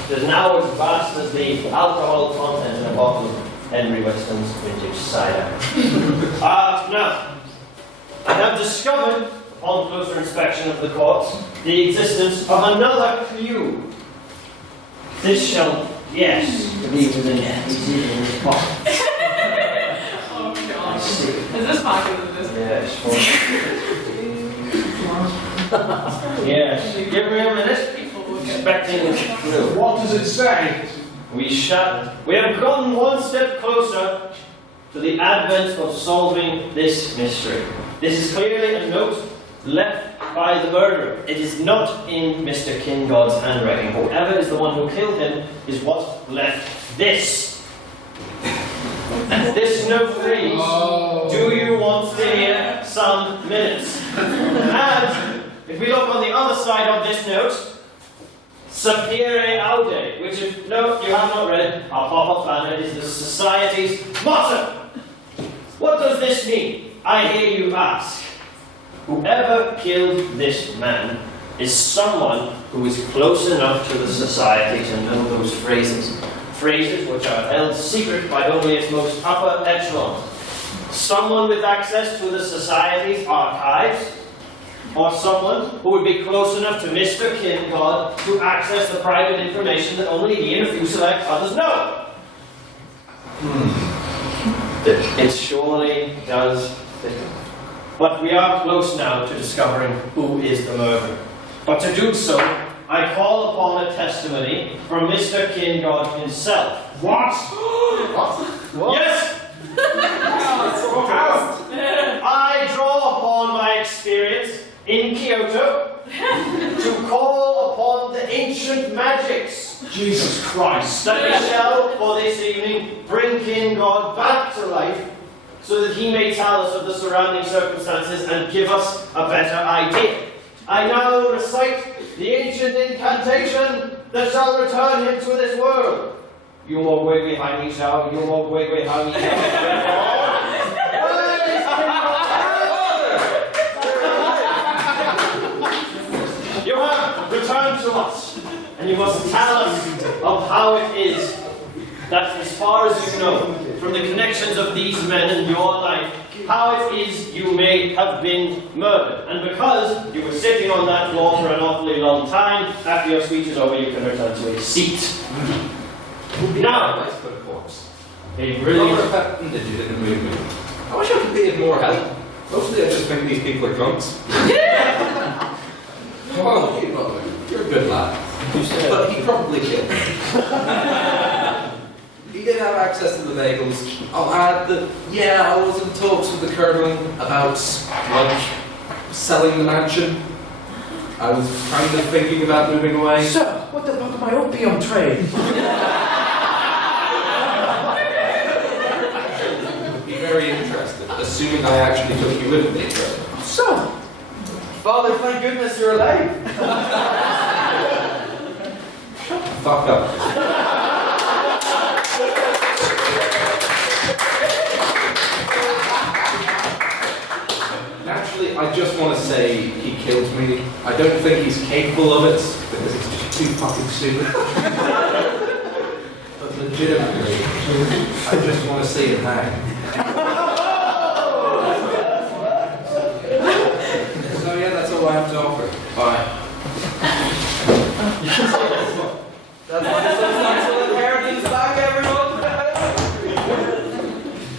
It is now as vast as the alcohol content in a bottle of Henry Weston's vintage cider. Now, I have discovered, upon closer inspection of the corpse, the existence of another clue. This shall, yes, be within his pocket. Oh god. Is this pocket of this? Yes, Yes, give me a minute. Expecting. What does it say? We have gotten one step closer to the advent of solving this mystery. This is clearly a note left by the murderer. It is not in Mr. Kingod's handwriting. Whoever is the one who killed him is what left this. And this note reads, do you want to hear some minutes? And if we look on the other side of this note, Sapere Aude, which if no, you have not read, our pop-up banner is the Society's motto. What does this mean? I hear you ask. Whoever killed this man is someone who is close enough to the Society to know those phrases. Phrases which are held secret by only its most upper echelons. Someone with access to the Society's archives, or someone who would be close enough to Mr. Kingod to access the private information that only he and a few select others know. It surely does fit. But we are close now to discovering who is the murderer. But to do so, I call upon a testimony from Mr. Kingod himself. What? What? Yes! I draw upon my experience in Kyoto to call upon the ancient magics. Jesus Christ. That we shall, for this evening, bring Kingod back to life so that he may tell us of the surrounding circumstances and give us a better idea. I now recite the ancient incantation that shall return him to this world. You will wait behind me, shall you will wait behind me, You have returned to us, and you must tell us of how it is that, as far as you know, from the connections of these men in your life, how it is you may have been murdered. And because you were sitting on that floor for an awfully long time, after your speech is over, you can return to a seat. Now, Let's put a corpse. a brilliant... That you didn't move me. I wish I could be of more help. Mostly I just think these people are drunks. Oh, you're a good lad. But he probably killed me. He did have access to the bagels. I'll add that, yeah, I was in talks with the Colonel about, like, selling the mansion. I was kind of thinking about moving away. Sir, what about my opium trade? Would be very interested, assuming I actually took you with me. So, Father, thank goodness you're alive. Fuck up. Naturally, I just want to say he killed me. I don't think he's capable of it because he's just too fucking stupid. But legitimately, I just want to see him hang. So yeah, that's all I have to offer. Bye. That's why it's so special inheritance back, everyone.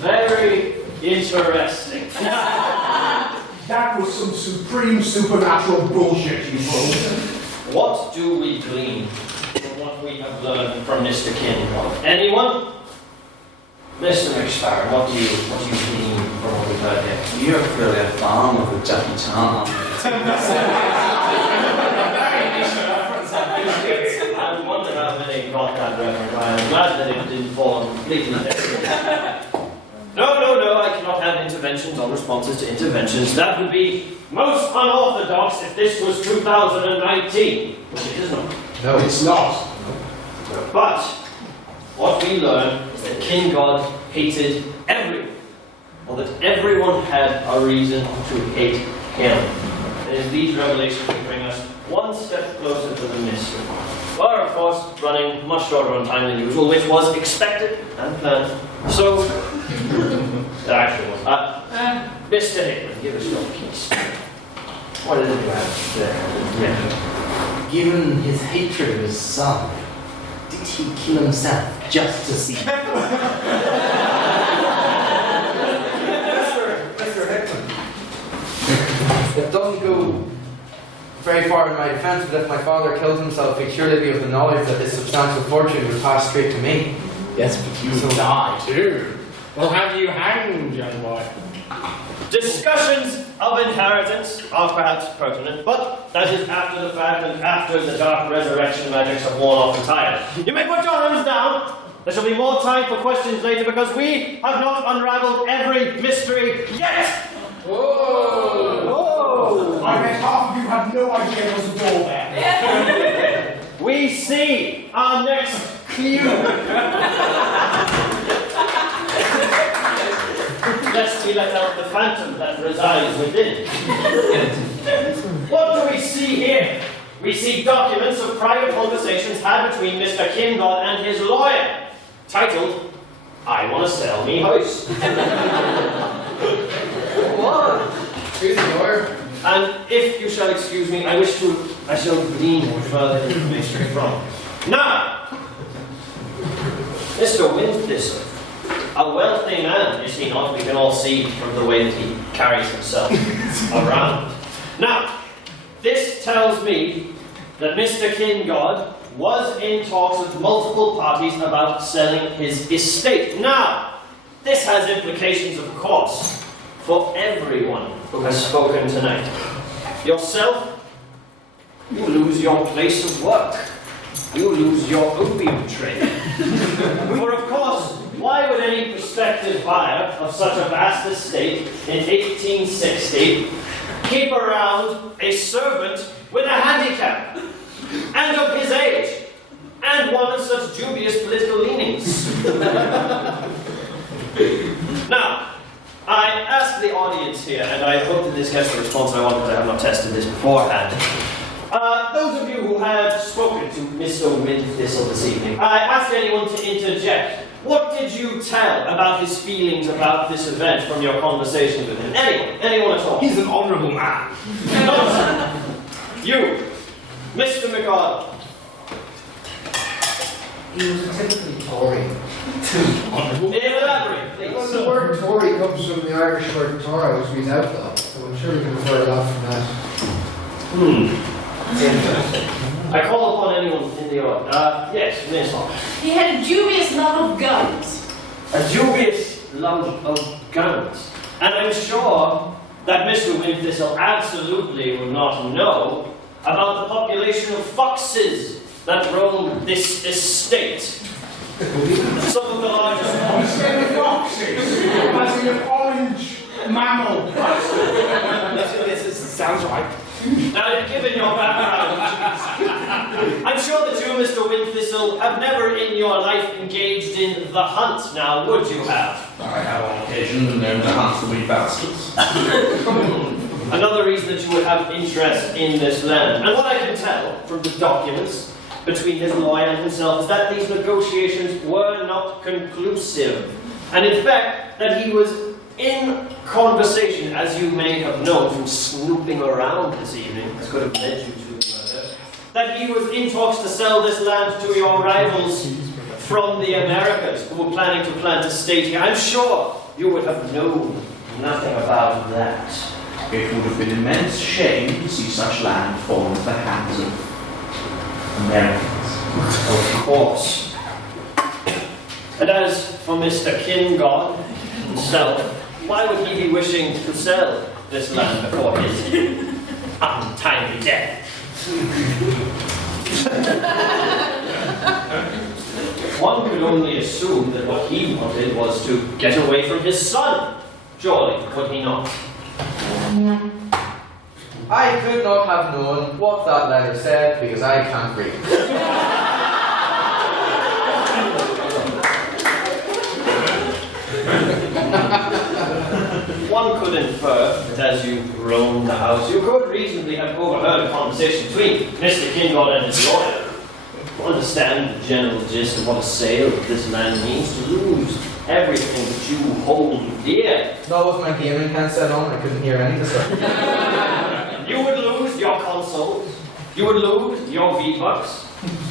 Very interesting. That was some supreme supernatural bullshit you pulled. What do we glean from what we have learned from Mr. Kingod? Anyone? Mr. McSparrow, what do you glean from what we've heard here? You're clearly a fan of the Jackie Chan. I wonder how many got that reference. I'm glad that it didn't fall completely there. No, I cannot have interventions or responses to interventions. That would be most unorthodox if this was 2019, which it is not. No, it's not. But what we learn is that Kingod hated everyone, or that everyone had a reason to hate him. And in these revelations will bring us one step closer to the mystery. We are, of course, running much shorter on time than usual, which was expected and planned. So, it actually was. Mr. Hickman, give us your keys. What is it you have there? Yeah. Given his hatred of his son, did he kill himself just to see? Mr. Hickman. It doesn't go very far in my defence, but if my father killed himself, he'd surely be of the knowledge that his substantial fortune would pass straight to me. Yes, but you will die too. We'll have you hanged, young boy. Discussions of inheritance are perhaps pertinent, but that is after the fact and after the dark resurrection magics have worn off entirely. You may put your hands down. There shall be more time for questions later because we have not unraveled every mystery yet. Whoa! I bet half of you had no idea there was a door there. We see our next clue. Lest we let out the phantom that resides within. What do we see here? We see documents of private conversations had between Mr. Kingod and his lawyer, titled, "I want to sell me house." What? Who's the lawyer? And if you shall excuse me, I shall glean further information from. Now, Mr. Windthistle, a wealthy man, is he not? We can all see from the way that he carries himself around. Now, this tells me that Mr. Kingod was in talks with multiple parties about selling his estate. Now, this has implications, of course, for everyone who has spoken tonight. Yourself, you lose your place of work. You lose your opium trade. For of course, why would any prospective buyer of such a vast estate in 1860 keep around a servant with a handicap, and of his age, and one of such dubious political leanings? Now, I ask the audience here, and I hope that this gets the response I want because I have not tested this beforehand. Those of you who have spoken to Mr. Windthistle this evening, I ask anyone to interject. What did you tell about his feelings about this event from your conversations with him? Anyone at all? He's an honourable man. Nonsense. You, Mr. McGod. He was a typically Tory. Elaborate, please. Well, the word Tory comes from the Irish word Tora, which means outlaw, so I'm sure we can infer a lot from that. I call upon anyone in the audience. Yes, Miss Hawk. He had a dubious love of guns. A dubious love of guns. And I'm sure that Mr. Windthistle absolutely would not know about the population of foxes that roam this estate. Some of the largest Instead of foxes, as in an orange mammal. This sounds right. Now, given your background, I'm sure that you, Mr. Windthistle, have never in your life engaged in the hunt. Now, would you have? I have on occasion known to hunt the wee bastards. Another reason that you would have interest in this land, and what I can tell from the documents between his lawyer and himself, is that these negotiations were not conclusive. And in fact, that he was in conversation, as you may have known from snooping around this evening, this could have led you to a murder, that he was in talks to sell this land to your rivals from the Americas who were planning to plant a state here. I'm sure you would have known nothing about that. It would have been an immense shame to see such land fall into the hands of Americans. Of course. And as for Mr. Kingod himself, why would he be wishing to sell this land before his untimely death? One could only assume that what he wanted was to get away from his son. Surely, could he not? I could not have known what that letter said because I can't read. One could infer that as you roamed the house, you could reasonably have overheard a conversation between Mr. Kingod and his lawyer. To understand the general gist of what a sale of this land means, to lose everything that you hold dear. Not with my gaming headset on, I couldn't hear anything. You would lose your consoles, you would lose your V-Bucks,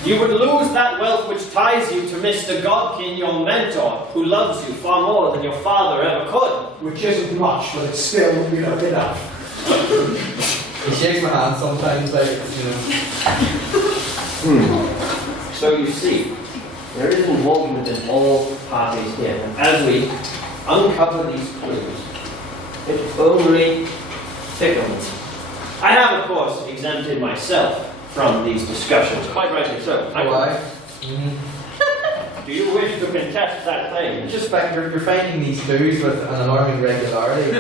you would lose that wealth which ties you to Mr. Godkin, your mentor, who loves you far more than your father ever could. Which isn't much, but it's still, enough. He shakes my hand sometimes, like, you know. So you see, there is involvement in all parties here. And as we uncover these clues, it only thickens. I have, of course, exempted myself from these discussions, quite rightly so. Why? Do you wish to contest that claim? It's just like you're finding these clues with an alarming regularity.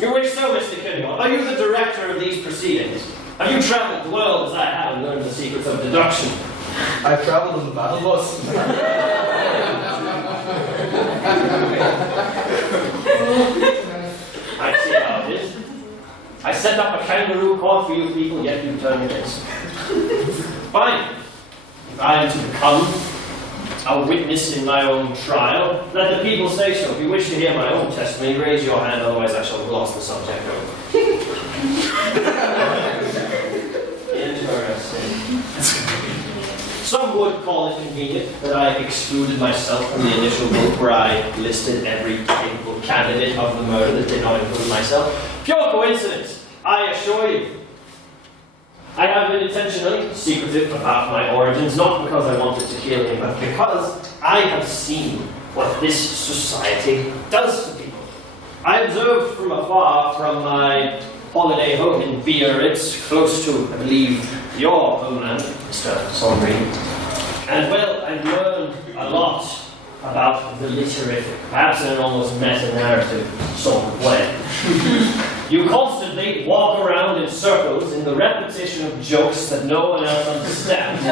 You wish so, Mr. Kingod. Are you the director of these proceedings? Have you travelled the world as I have and learned the secrets of deduction? I've travelled on the battle bus. I see how it is. I set up a kangaroo court for you people, yet you turn against me. Fine. If I am to become a witness in my own trial, let the people say so. If you wish to hear my own testimony, raise your hand, otherwise I shall gloss the subject over. Interesting. Some would call it convenient that I excluded myself from the initial vote where I listed every capable candidate of the murder that did not include myself. Pure coincidence, I assure you. I have been intentionally secretive about my origins, not because I wanted to kill him, but because I have seen what this society does to people. I observed from afar from my holiday home in Biarritz, close to, I believe, your homeland, Mr. Sondry. And well, I learned a lot about the Literific, perhaps in an almost meta-narrative sort of way. You constantly walk around in circles in the repetition of jokes that no one else understands.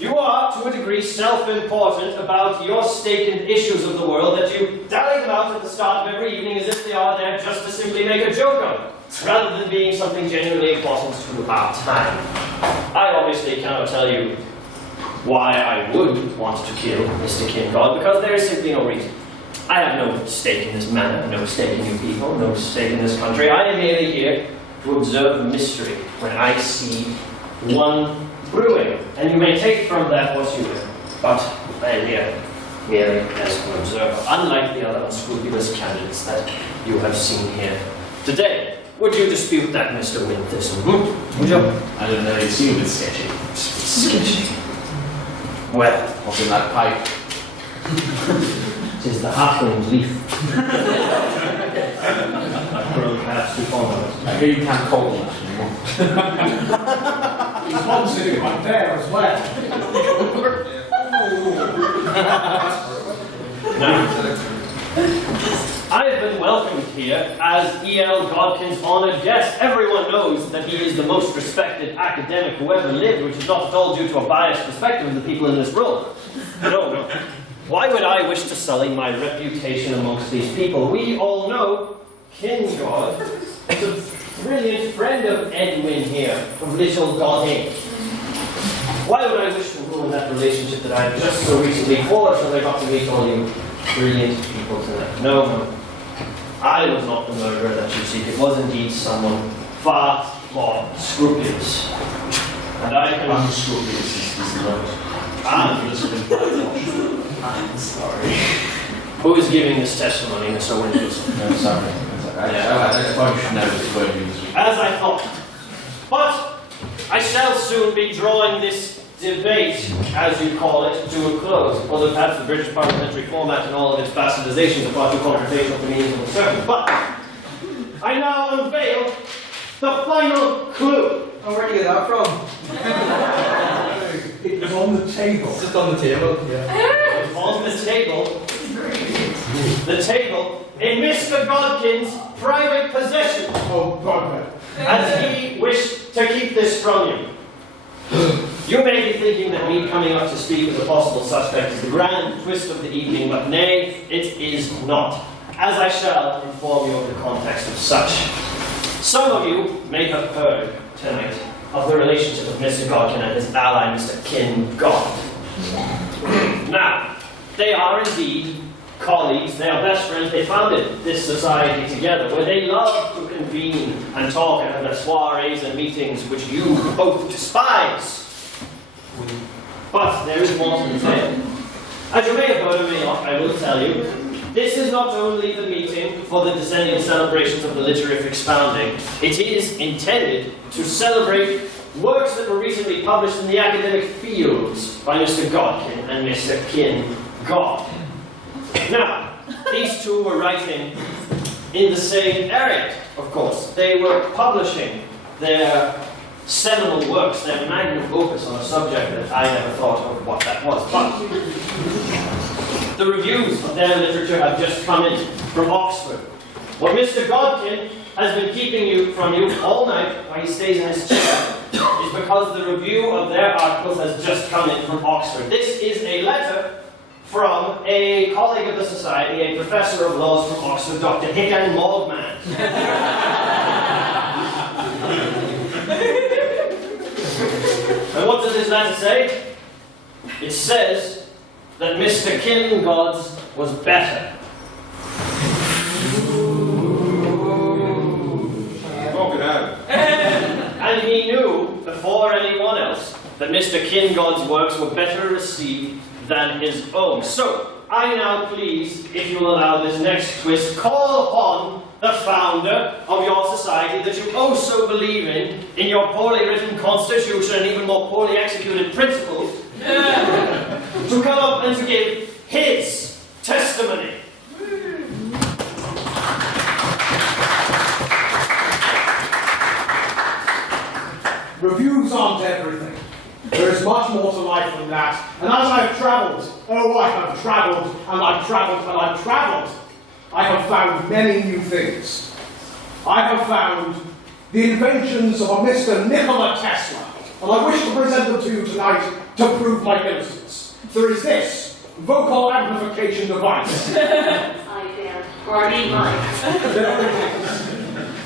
You are, to a degree, self-important about your stake in issues of the world that you dally about at the start of every evening as if they are there just to simply make a joke of, rather than being something genuinely important to our time. I obviously cannot tell you why I would want to kill Mr. Kingod, because there is simply no reason. I have no stake in this manor, no stake in you people, no stake in this country. I am merely here to observe a mystery when I see one brewing. And you may take from that what you will, but I am here merely as an observer, unlike the other unscrupulous candidates that you have seen here today. Would you dispute that, Mr. Winters? Would you? I don't know, it seemed a bit sketchy. Sketchy. Well, What's in that pipe? it is the halfling's leaf. I've grown perhaps too fond of it. I hear you can't call them that anymore. He's one too, I'm there as well. Now, I have been welcomed here as E.L. Godkin's honoured guest. Everyone knows that he is the most respected academic who ever lived, which is not at all due to a biased perspective of the people in this room. No. Why would I wish to sully my reputation amongst these people? We all know Kingod is a brilliant friend of Edwin here, of Little Godkin. Why would I wish to ruin that relationship that I have just so recently forged as I got to meet all you brilliant people tonight? No. I was not the murderer that you seek. It was indeed someone far more scrupulous. And I can... Unscrupulous is the word. I'm sorry. Who is giving this testimony, Mr. Winters? No, sorry. I probably should know this word used. As I thought. But I shall soon be drawing this debate, as you call it, to a close. Although perhaps the British parliamentary format and all of its bastardizations are far too confrontational for me to observe. But I now unveil the final clue. Oh, where'd you get that from? It was on the table. It's just on the table. Yeah. On the table. The table in Mr. Godkin's private possession. Oh, God. As he wished to keep this from you. You may be thinking that me coming up to speak as a possible suspect is the grand twist of the evening, but nay, it is not, as I shall inform you of the context of such. Some of you may have heard tonight of the relationship of Mr. Godkin and his ally, Mr. Kingod. Now, they are indeed colleagues, they are best friends. They founded this society together, where they love to convene and talk and have their soirees and meetings, which you both despise. But there is more to the tale. As you may have heard of me, I will tell you, this is not only the meeting for the decennial celebrations of the Literific's founding, it is intended to celebrate works that were recently published in the academic fields by Mr. Godkin and Mr. Kingod. Now, these two were writing in the same area, of course. They were publishing their seminal works, their magnum opus on a subject that I never thought of what that was. But the reviews of their literature have just come in from Oxford. What Mr. Godkin has been keeping from you all night while he stays in his chair is because the review of their articles has just come in from Oxford. This is a letter from a colleague of the Society, a professor of laws from Oxford, Dr. Kingod Manor. And what does this letter say? It says that Mr. Kingod's was better. And he knew, before anyone else, that Mr. Kingod's works were better received than his own. So, I now please, if you will allow this next twist, call upon the founder of your society that you oh so believe in your poorly written constitution and even more poorly executed principles, to come up and to give his testimony. Reviews aren't everything. There is much more to life than that. And as I've travelled, oh, I have travelled, and I've travelled, and I've travelled, I have found many new things. I have found the inventions of a Mr. Nikola Tesla, and I wish to present them to you tonight to prove my innocence. There is this vocal amplification device. I failed. Or I mean mine.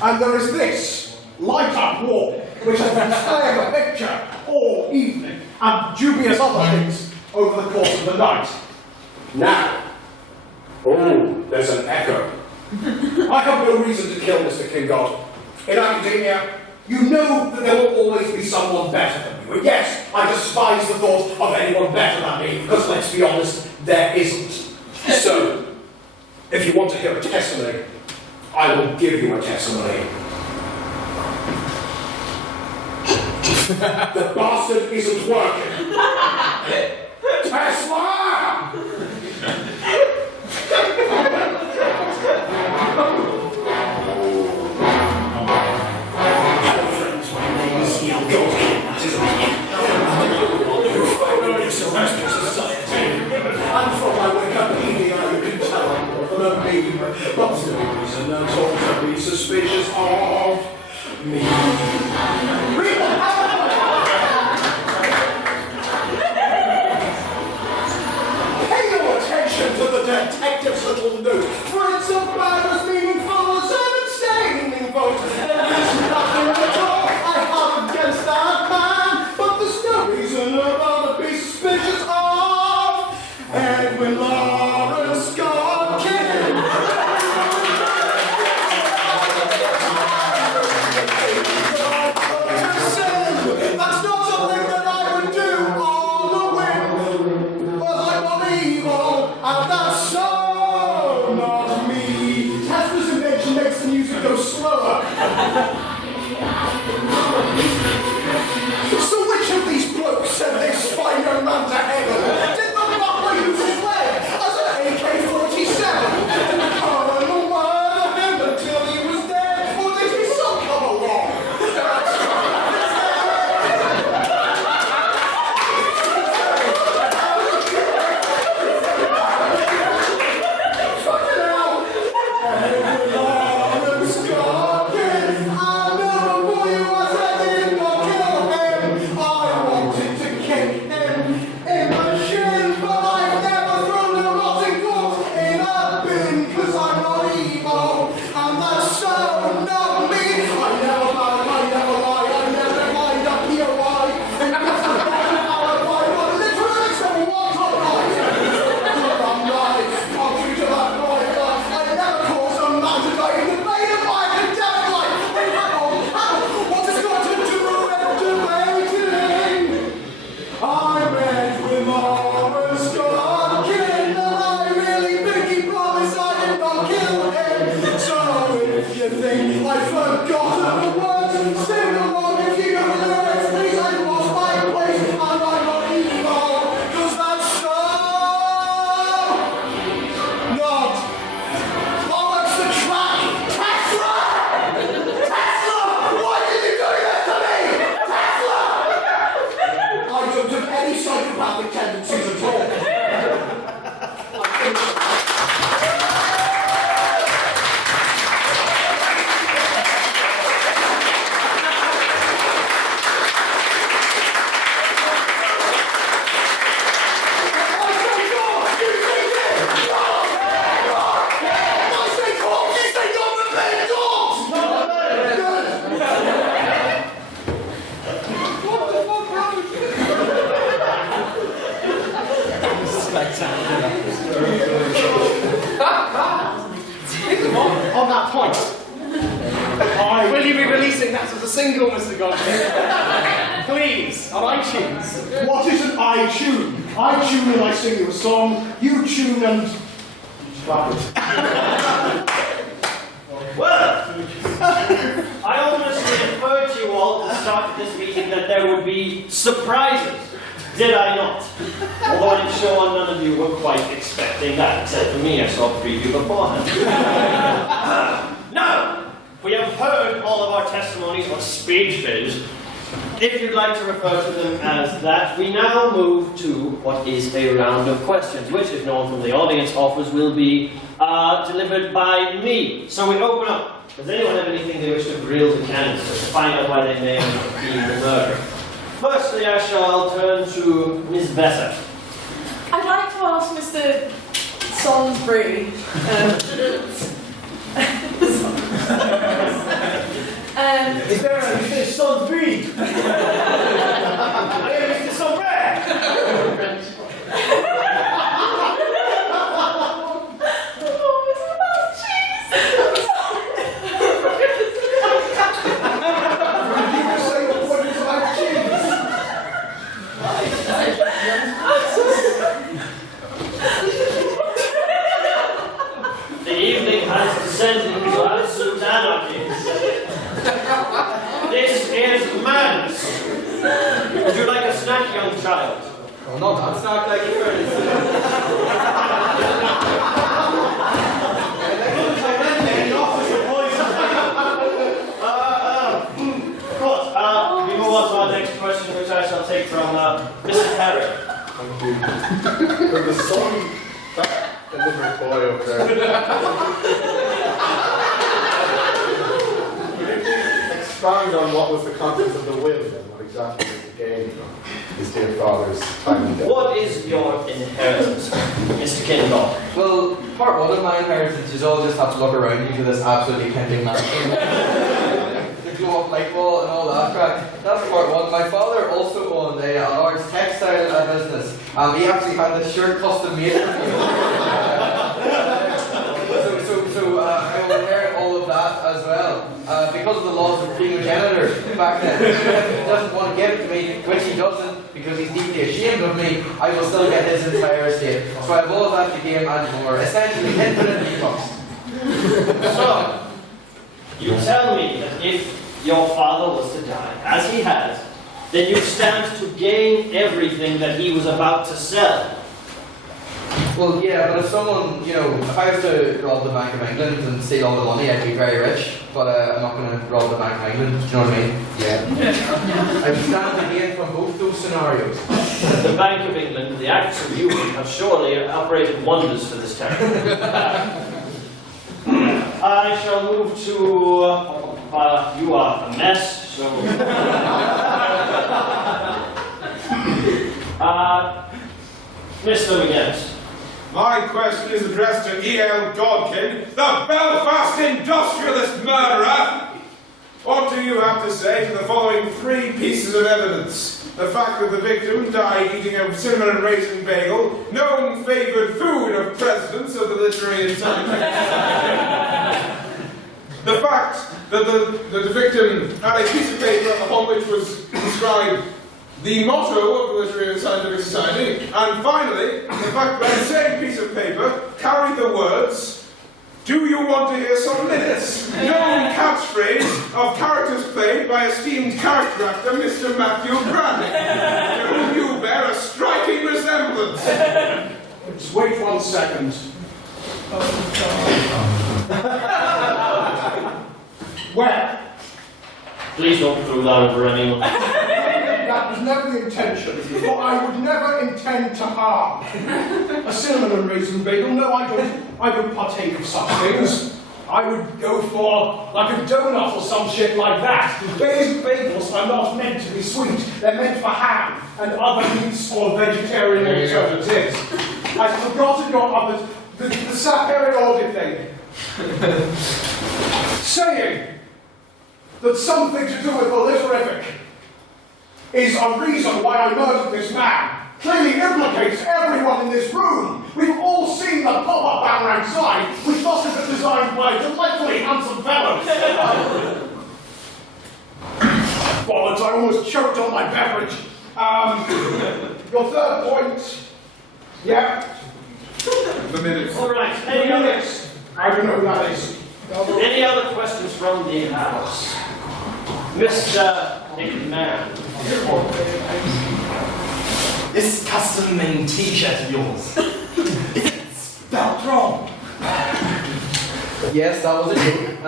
And there is this light-up wall, which has been displaying a picture all evening, and dubious other things over the course of the night. Now, oh, there's an echo. I have no reason to kill Mr. Kingod. In academia, you know that there will always be someone better than you. And yes, I despise the thought of anyone better than me, because let's be honest, there isn't. So, if you want to hear a testimony, I will give you a testimony. The bastard isn't working. Tesla! Hello friends, my name is Godkin. That is Celestial Society. I'm from my Wikipedia, you can tell I'm more than a meme. But the reason they're told to be suspicious of me. Spectacular. On that point, Will you be releasing that as a single, Mr. Godkin? Please, on iTunes. what is an I tune? I tune and I sing you a song, you tune and... Well, I obviously referred to you all at the start of this meeting that there would be surprises, did I not? Although I'm sure none of you were quite expecting that, except for me, I saw a preview beforehand. Now, we have heard all of our testimonies or speeches. If you'd like to refer to them as that, we now move to what is a round of questions, which, if no one from the audience offers, will be delivered by me. So we open up. Does anyone have anything they wish to grill the candidates to find out why they may have been the murderer? Firstly, I shall turn to Miss Besser. I'd like to ask Mr. Salisbury. Is there a Mr. Salisbury? I am Mr. Sombrero. The evening has descended into absolute anarchy. This is madness. Would you like a snack, young child? Oh, no, that's not like Of course. We move on to our next question, which I shall take from Mr. Harry. Thank you. Could the son, that delivered boy up there, could you please expand on what was the contents of the will and what exactly was the gain from his dear father's timely death? What is your inheritance, Mr. Kingod? Well, part one of my inheritance is all just have to look around you to this absolutely tempting mansion. The glow up light wall and all that crap. That's part one. My father also owned a large textile business. He actually had this shirt custom made for me. So I will inherit all of that as well. Because of the laws of primogeniture back then. Even if he doesn't want to give it to me, which he doesn't, because he's deeply ashamed of me, I will still get his entire estate. So I have all of that to gain and more. Essentially, infinite detox. So, you tell me that if your father was to die, as he has, then you stand to gain everything that he was about to sell. Well, yeah, but if someone, if I was to rob the Bank of England and steal all the money, I'd be very rich. But I'm not going to rob the Bank of England. Do you know what I mean? Yeah. I would stand to gain from both those scenarios. The Bank of England, the acts of you have surely operated wonders for this town. I shall move to. You are a mess, so. Mr. McGinnis. My question is addressed to E.L. Godkin, the Belfast industrialist murderer. What do you have to say to the following three pieces of evidence? The fact that the victim died eating a cinnamon and raisin bagel, known favoured food of presidents of the literary and scientific society. The fact that the victim had a piece of paper upon which was inscribed the motto of the Literary and Scientific Society, and finally, the fact that the same piece of paper carried the words, "Do you want to hear some minutes?" Known catchphrase of characters played by esteemed character actor Mr. Matthew Bradley, to whom you bear a striking resemblance. Just wait 1 second. Well, Please don't throw that over anyone. that was never the intention, for I would never intend to harm. A cinnamon and raisin bagel, no, I don't partake of such things. I would go for like a donut or some shit like that. Bagels are not meant to be sweet, they're meant for ham and other meats or vegetarian alternatives. I've forgotten your other, the superiority thing. Saying that something to do with the Literific is a reason why I murdered this man. clearly implicates everyone in this room. We've all seen the pop-up banner outside, which must have been designed by delightfully handsome fellows. Bollocks, I almost choked on my beverage. Your third point. Yeah. The minutes. All right. I don't know who that is. Any other questions from the house? Mr. McMahon. This custom-made T-shirt of yours, it's spelled wrong. Yes, that was a joke.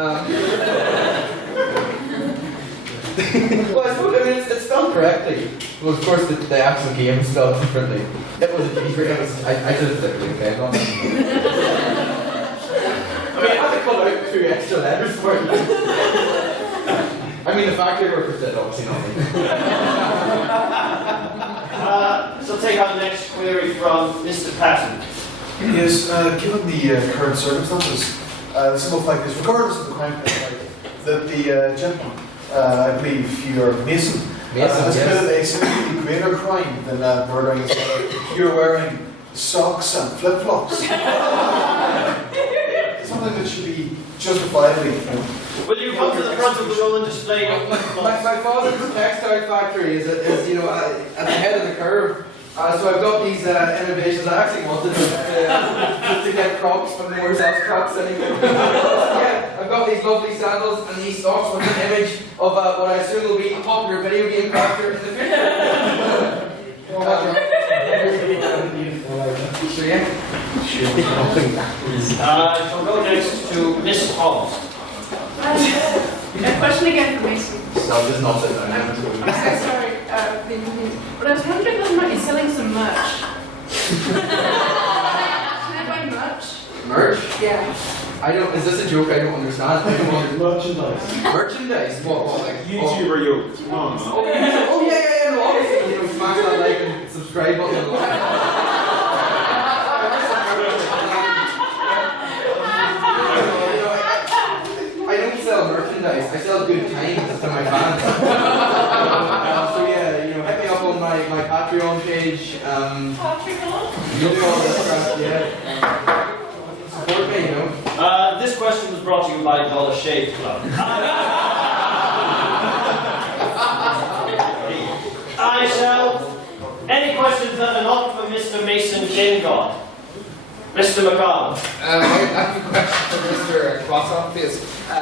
Well, I suppose, I mean, it's spelled correctly. Well, of course, the actual game is spelled differently. It was a T-shirt, I did it differently, okay? I mean, I had to cut out 2 extra letters for it. I mean, the factory workers did, obviously not me. So take our next query from Mr. Patton. Yes, given the current circumstances, the simple fact is, regardless of the crime, that the gentleman, I believe you're Mason, has committed a significantly greater crime than murdering his mother. You're wearing socks and flip-flops. Something that should be justifiably. Will you come to the front of the room and display your My father's textile factory is you know, at the head of the curve. So I've got these innovations. I actually wanted to get Crocs, but no one sells Crocs anymore. Yeah, I've got these lovely sandals and these socks with an image of what I assume will be a popular video game character in the future. So yeah. I'll go next to Miss Holmes. A question again for Mason. So I'll just not sit down. I'm so sorry, but I was wondering whether or not you're selling some merch. Can I buy merch? Merch? Yeah. I don't. Is this a joke? I don't understand. I don't understand. Merchandise. Merchandise? What? Like YouTuber you. Oh yeah. No, obviously, you know, smash that like and subscribe button. I don't sell merchandise. I sell good times to my fans. So yeah, you know, hit me up on my Patreon page. Look at all this stuff. Yeah. Support me, you know. This question was brought to you by Dollar Shave Club. I shall. Any questions that are not for Mr. Mason Kingod? Mr. McCall. I have a question for Mr. Cross-Office. I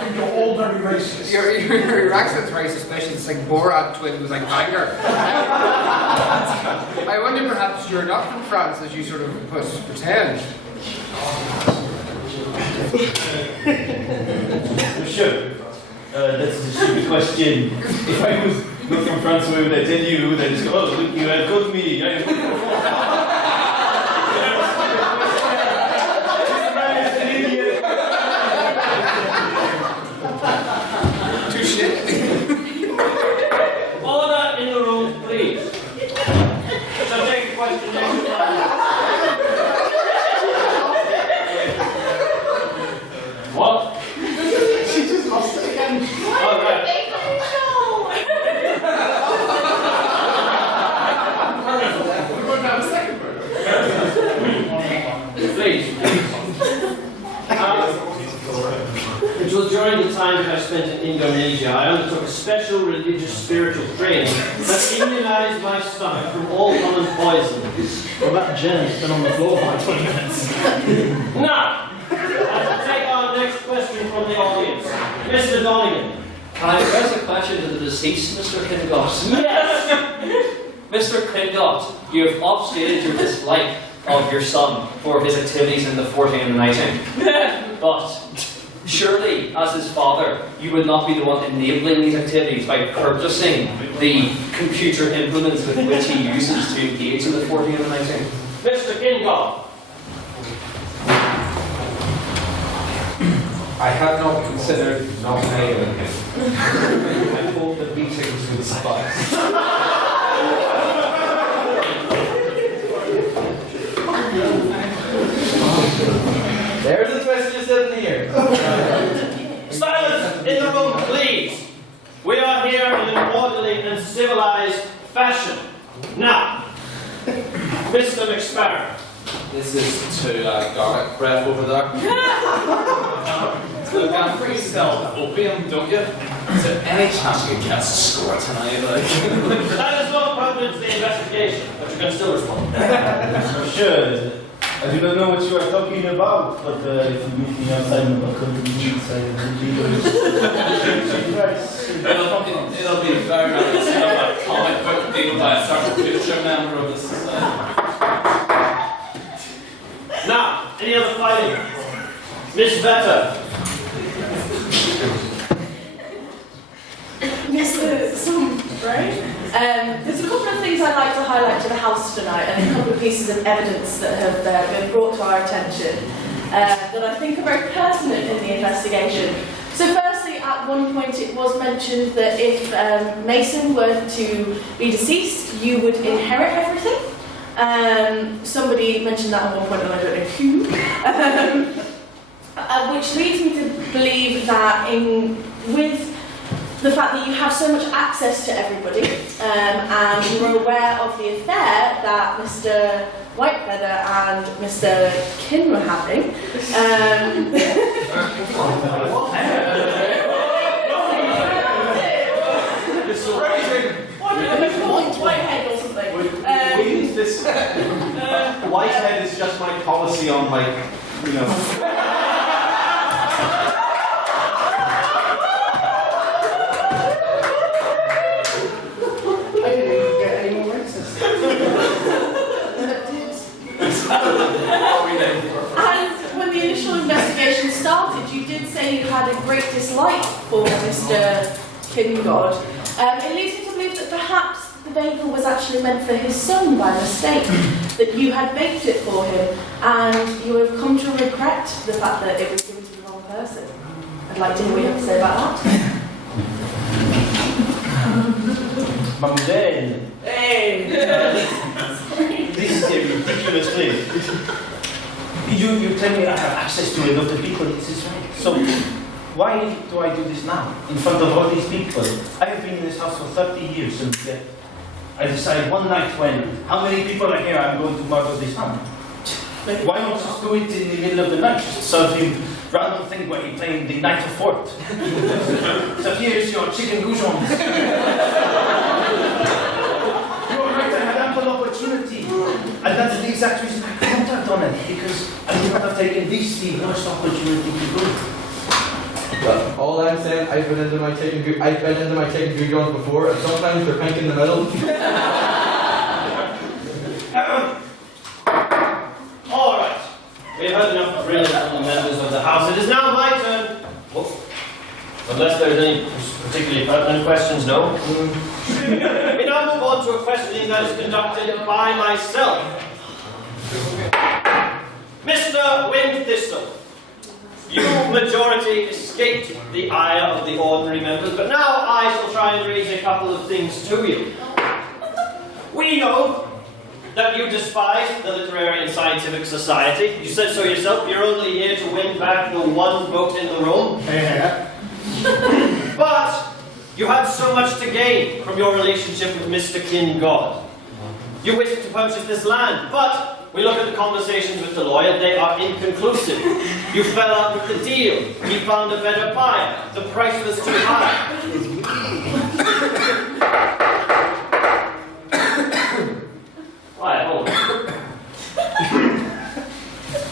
think you're all very racist. Your accent's very suspicious. It's like Borat twin was like Banger. I wonder perhaps you're not from France as you sort of pretend. Sure. That's a stupid question. If I was not from France, why would I tell you? Then just go, oh, look, you have got me. I am Order in the room, please. So take a question next. What? She just lost it again. All right. Please. It was during the time that I spent in Indonesia, I undertook a special religious spiritual training that immunized my stomach from all common poisons. Well, that germ's been on the floor for 20 minutes. Now, I'll take our next question from the audience. Mr. Donegan. Can I address a question to the deceased, Mr. Kingod? Yes! Mr. Kingod, you have obfuscated your dislike of your son for his activities in the 14 and the 19. But surely, as his father, you would not be the one enabling these activities by purchasing the computer implements with which he uses to engage in the 14 and the 19. Mr. Kingod. I had not considered not nailing him. I thought the beatings would suffice. There's a twist just sitting here. Silence in the room, please. We are here in an orderly and civilized fashion. Now, Mr. McSparrow. This is to garlic breath over there. So got free self opium, don't you? Is there any chance you can get a score tonight? That is not pertinent to the investigation, but you can still respond. Sure. I do not know what you are talking about, but if you meet me outside the balcony, It'll be very nice to have a comic book deal by a certain future member of the society. Now, any other fighting? Miss Vetter. Mr. Right? There's a couple of things I'd like to highlight to the House tonight, and a couple of pieces of evidence that have been brought to our attention that I think are very pertinent in the investigation. So firstly, at one point it was mentioned that if Mason were to be deceased, you would inherit everything. Somebody mentioned that at one point, and I don't know who. Which leads me to believe that with the fact that you have so much access to everybody, and you were aware of the affair that Mr. Whitefeather and Mr. Kin were having. Whitehead or something. Whitehead is just my policy on, like, And when the initial investigation started, you did say you had a great dislike for Mr. Kingod. It leads me to believe that perhaps the bagel was actually meant for his son by mistake, that you had baked it for him, and you have come to regret the fact that it was given to the wrong person. I'd like to hear what you have to say about that. Mademoiselle. Hey! This is a ridiculous claim. You tell me I have access to a lot of people, this is right. So, why do I do this now, in front of all these people? I have been in this house for 30 years, and I decide one night when, how many people are here, I'm going to murder this man. Why not just do it in the middle of the night, just serve him random thing where he's playing the Knight of Fort. So here's your chicken goujons. You're right, I had ample opportunity. And that's the exact reason I couldn't have done it, because I would not have taken this, the worst opportunity to do it. Well, all I'm saying, I've been into my chicken goujons before, and sometimes they're pink in the middle. All right. We've heard enough of brilliant from the members of the House. It is now my turn. Unless there's any particularly pertinent questions, no? We now move on to a questioning that is conducted by myself. Mr. Windthistle, you, majority, escaped the ire of the ordinary members, but now I shall try and raise a couple of things to you. We know that you despise the Literary and Scientific Society. You said so yourself, you're only here to win back the one vote in the room. But you have so much to gain from your relationship with Mr. Kingod. You wish to purchase this land, but we look at the conversations with the lawyer, they are inconclusive. You fell out with the deal. He found a better buyer. The price was too high. Why, hold on.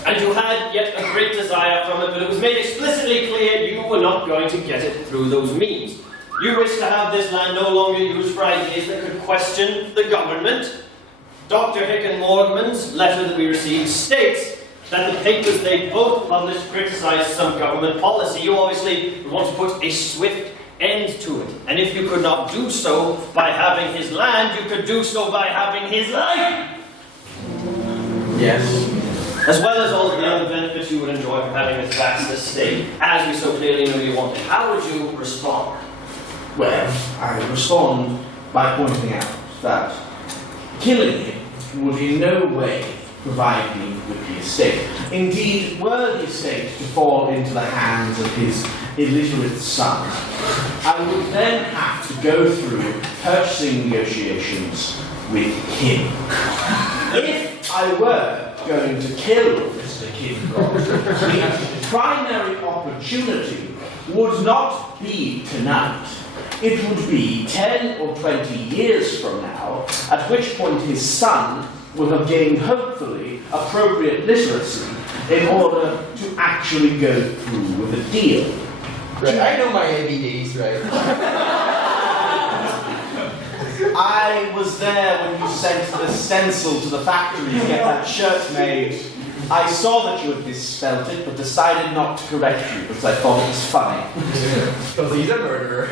And you had yet a great desire from it, but it was made explicitly clear you were not going to get it through those means. You wish to have this land no longer used for ideas that could question the government. Dr. Hughronymous' letter that we received states that the papers they both published criticized some government policy. You obviously would want to put a swift end to it. And if you could not do so by having his land, you could do so by having his life. Yes. As well as all of the other benefits you would enjoy from having this vast estate, as we so clearly knew you wanted. How would you respond? Well, I respond by pointing out that killing him would in no way provide me with the estate. Indeed, were the estate to fall into the hands of his illiterate son, I would then have to go through purchasing negotiations with him. If I were going to kill Mr. Kingod, the primary opportunity would not be tonight. It would be 10 or 20 years from now, at which point his son will have gained, hopefully, appropriate literacy in order to actually go through with a deal. Right, I know my ABDs, right? I was there when you sent the stencil to the factory to get that shirt made. I saw that you had misspelt it, but decided not to correct you because I thought it was funny. Because he's a murderer.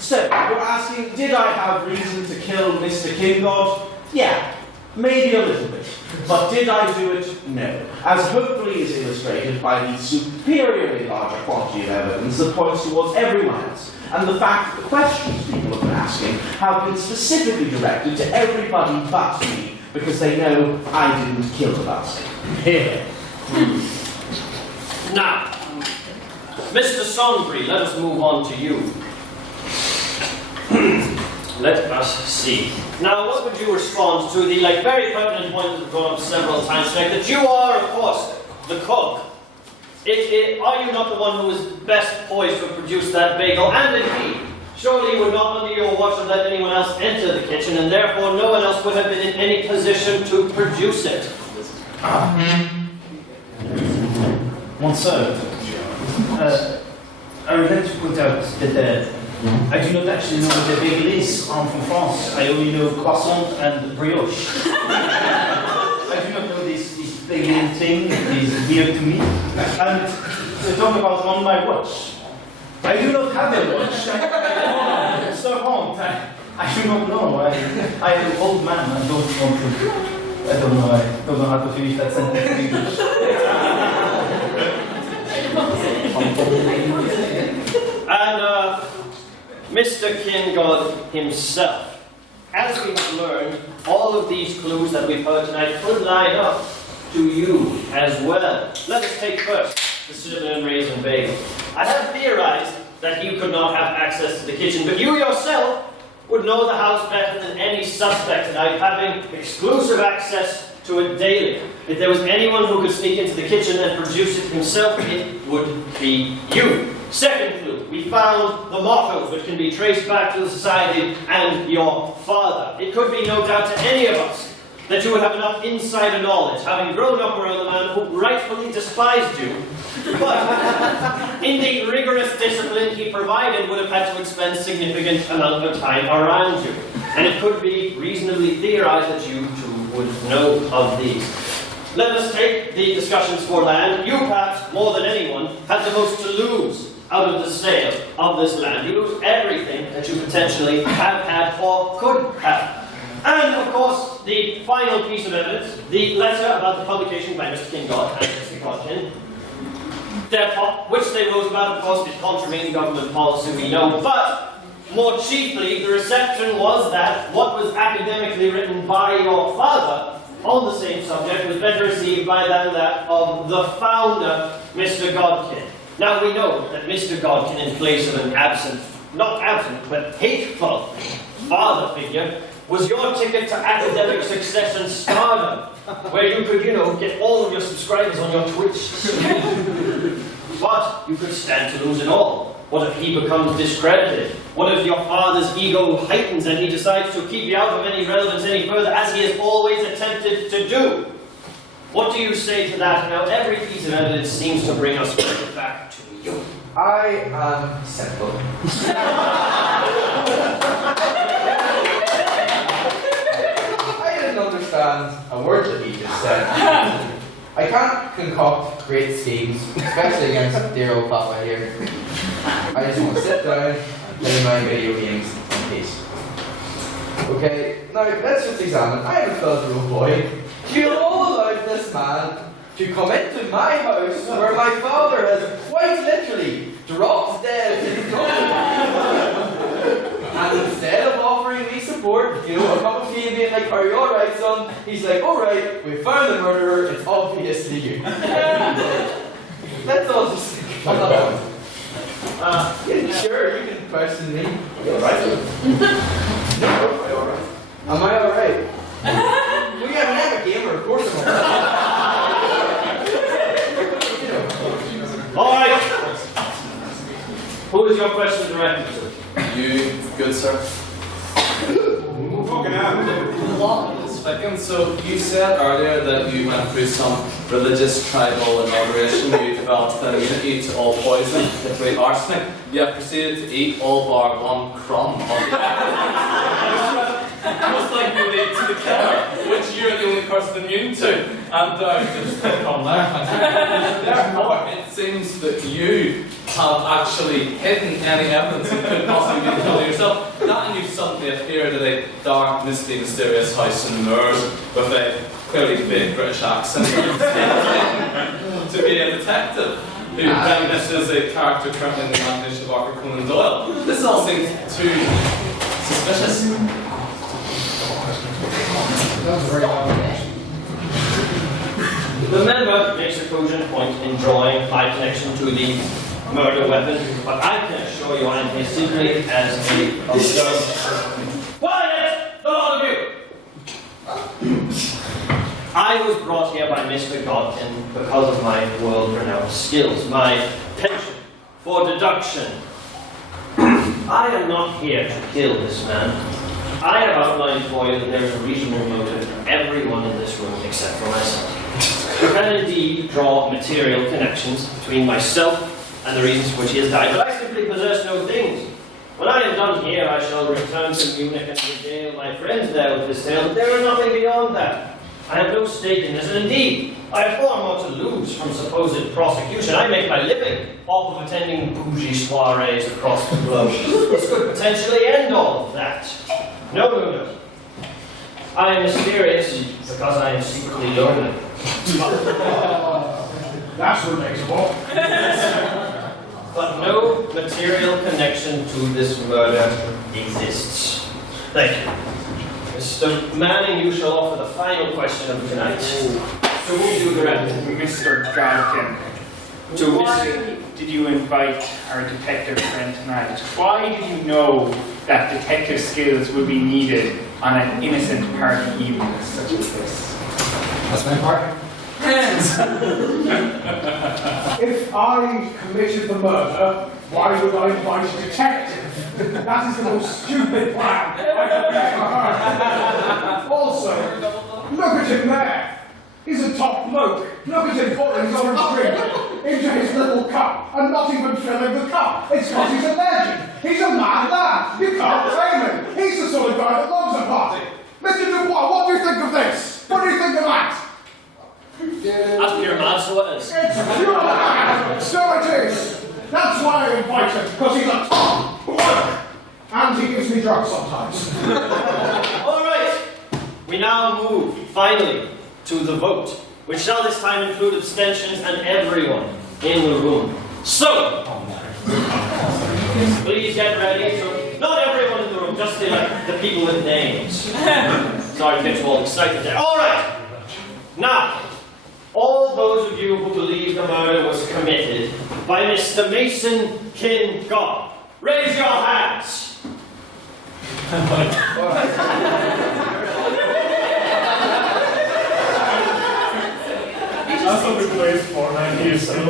So, you're asking, did I have reason to kill Mr. Kingod? Yeah, maybe a little bit. But did I do it? No. As hopefully is illustrated by the superiorly larger quantity of evidence that points towards everyone else, and the fact that the questions people have been asking have been specifically directed to everybody but me, because they know I didn't kill the bastard. Here. Now, Mr. Sonbury, let us move on to you. Let us see. Now, what would you respond to the very pertinent point that we've brought up several times tonight, that you are, of course, the cook? Are you not the one who is best poised to produce that bagel? And indeed, surely you would not, under your watch, have let anyone else enter the kitchen, and therefore no one else would have been in any position to produce it. Monsieur, I would like to point out that I do not actually know what the bagel is. I'm from France. I only know croissant and brioche. I do not know this bagel thing. It is weird to me. And to talk about on my watch, I do not have a watch. Servant. I do not know. I am an old man. I don't want to. I don't know how to finish that sentence in English. And Mr. Kingod himself, as we've learned, all of these clues that we've heard tonight could line up to you as well. Let us take first the cinnamon raisin bagel. I have theorized that you could not have access to the kitchen, but you yourself would know the house better than any suspect tonight, having exclusive access to it daily. If there was anyone who could sneak into the kitchen and produce it himself, it would be you. Second clue, we found the mottos which can be traced back to the society and your father. It could be no doubt to any of us that you would have enough insider knowledge, having grown up around the man who rightfully despised you, but in the rigorous discipline he provided would have had to expend significant amount of time around you. And it could be reasonably theorized that you too would know of these. Let us take the discussions for land. You perhaps, more than anyone, had the most to lose out of the sale of this land. You lose everything that you potentially have had or could have. And, of course, the final piece of evidence, the letter about the publication by Mr. Kingod and Mr. Godkin, which they wrote about, of course, is contravening government policy, we know, but more chiefly, the reception was that what was academically written by your father on the same subject was better received by than that of the founder, Mr. Godkin. Now, we know that Mr. Godkin, in place of an not absent, but hateful father figure, was your ticket to academic success and stardom, where you could, get all of your subscribers on your Twitch. But you could stand to lose it all. What if he becomes discredited? What if your father's ego heightens and he decides to keep you out of any relevance any further, as he has always attempted to do? What do you say to that? Now, every piece of evidence seems to bring us back to you. I am simple. I didn't understand a word that he just said. I can't concoct great schemes, especially against dear old Papa here. I just want to sit down and play my video games in peace. Okay, now let's just examine. I am a 12-year-old boy. You all allowed this man to come into my house where my father has quite literally dropped dead in front of me. And instead of offering me support, a cup of tea and being like, "Are you alright, son?" He's like, "Alright, we found the murderer, it's obviously you." Let's all just think about Yeah, sure, you can question me. You alright? Am I alright? Well, yeah, when I'm a gamer, of course I'm alright. Alright! Who is your question directed to? You, good sir. Fucking hell. So you said earlier that you went through some religious tribal inauguration. You developed an immunity to all poison, particularly arsenic. You have proceeded to eat all bar one crumb of the just like you ate to the killer, which you're the only person immune to. And just come there. Therefore, it seems that you have actually hidden any evidence that could possibly be the killer yourself. That and you've suddenly appeared at a dark, misty, mysterious house in Moors with a clearly fake British accent to be a detective who then this is a character currently in the imagination of Arthur Conan Doyle. This all seems too suspicious. That was a very long question. The member makes a cogent point in drawing my connection to the murder weapon, but I can assure you I am here simply as a observer. Quiet! The lot of you! I was brought here by Mr. Godkin because of my world-renowned skills, my penchant for deduction. I am not here to kill this man. I have outlined for you that there is a reasonable motive for everyone in this room except for myself. You can indeed draw material connections between myself and the reasons for which he has died, but I simply possess no things. When I am done here, I shall return to Munich and regale my friends there with this tale, but there is nothing beyond that. I have no stake in this, and indeed, I have far more to lose from supposed prosecution. I make my living off of attending bougie soirees across the globe. This could potentially end all of that. No. I am mysterious because I am secretly lonely. That's relatable. But no material connection to this murder exists. Thank you. Mr. Manning, you shall offer the final question of tonight. To whom do you direct? Mr. Godkin, To did you invite our detective friend tonight? Why did you know that detective skills would be needed on an innocent party evening such as this? That's my part. If I committed the murder, why would I invite a detective? That is the most stupid plan I have ever heard. Also, look at him there. He's a top bloke. Look at him pouring his orange drink into his little cup and not even filling the cup. It's because he's a legend. He's a mad lad. You can't blame him. He's the sort of guy that loves a party. Mr. Dubois, what do you think of this? What do you think of that? That's pure mad, so it is. It's pure mad! So it is! That's why I invite him, because he's a top bloke! And he gives me drugs sometimes. Alright, we now move, finally, to the vote, which shall this time include abstentions and everyone in the room. So, please get ready to... Not everyone in the room, just the people with names. Sorry to get you all excited there. Alright! Now, all those of you who believe the murder was committed by Mr. Mason Kingod, raise your hands! That's what we played for 9 years ago.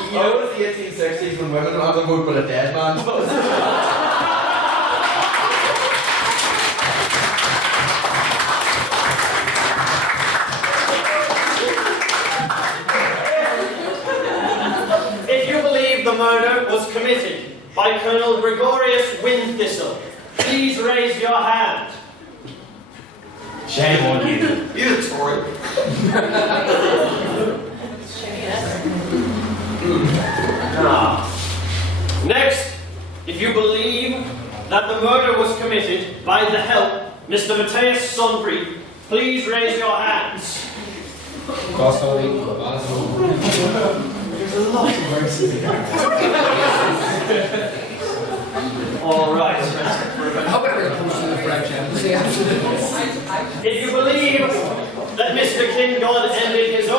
You know, it was the 1860s when women don't have to vote but a dead man does. If you believe the murder was committed by Colonel Gregorius Windthistle, please raise your hand. Shame on you. You're a Tory. Next, if you believe that the murder was committed by the help Mr. Matthias Sunbury, please raise your hands. There's a lot of races here. All right. If you believe that Mr. Kingod ended his own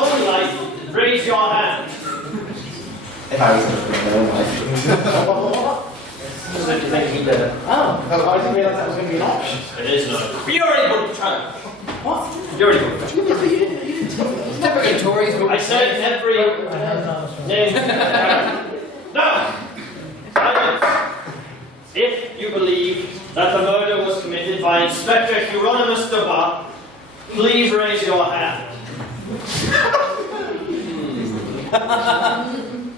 8,000 of them in their life. So do you think he did it? Oh, I didn't realise that was going to be an option. It is not. But you already voted for Trump. What? You already voted for Trump. You didn't tell me that. Typically Tories vote. I said every name. No! Silence! If you believe that the murder was committed by Inspector Hughronymous DuBois, please raise your hand.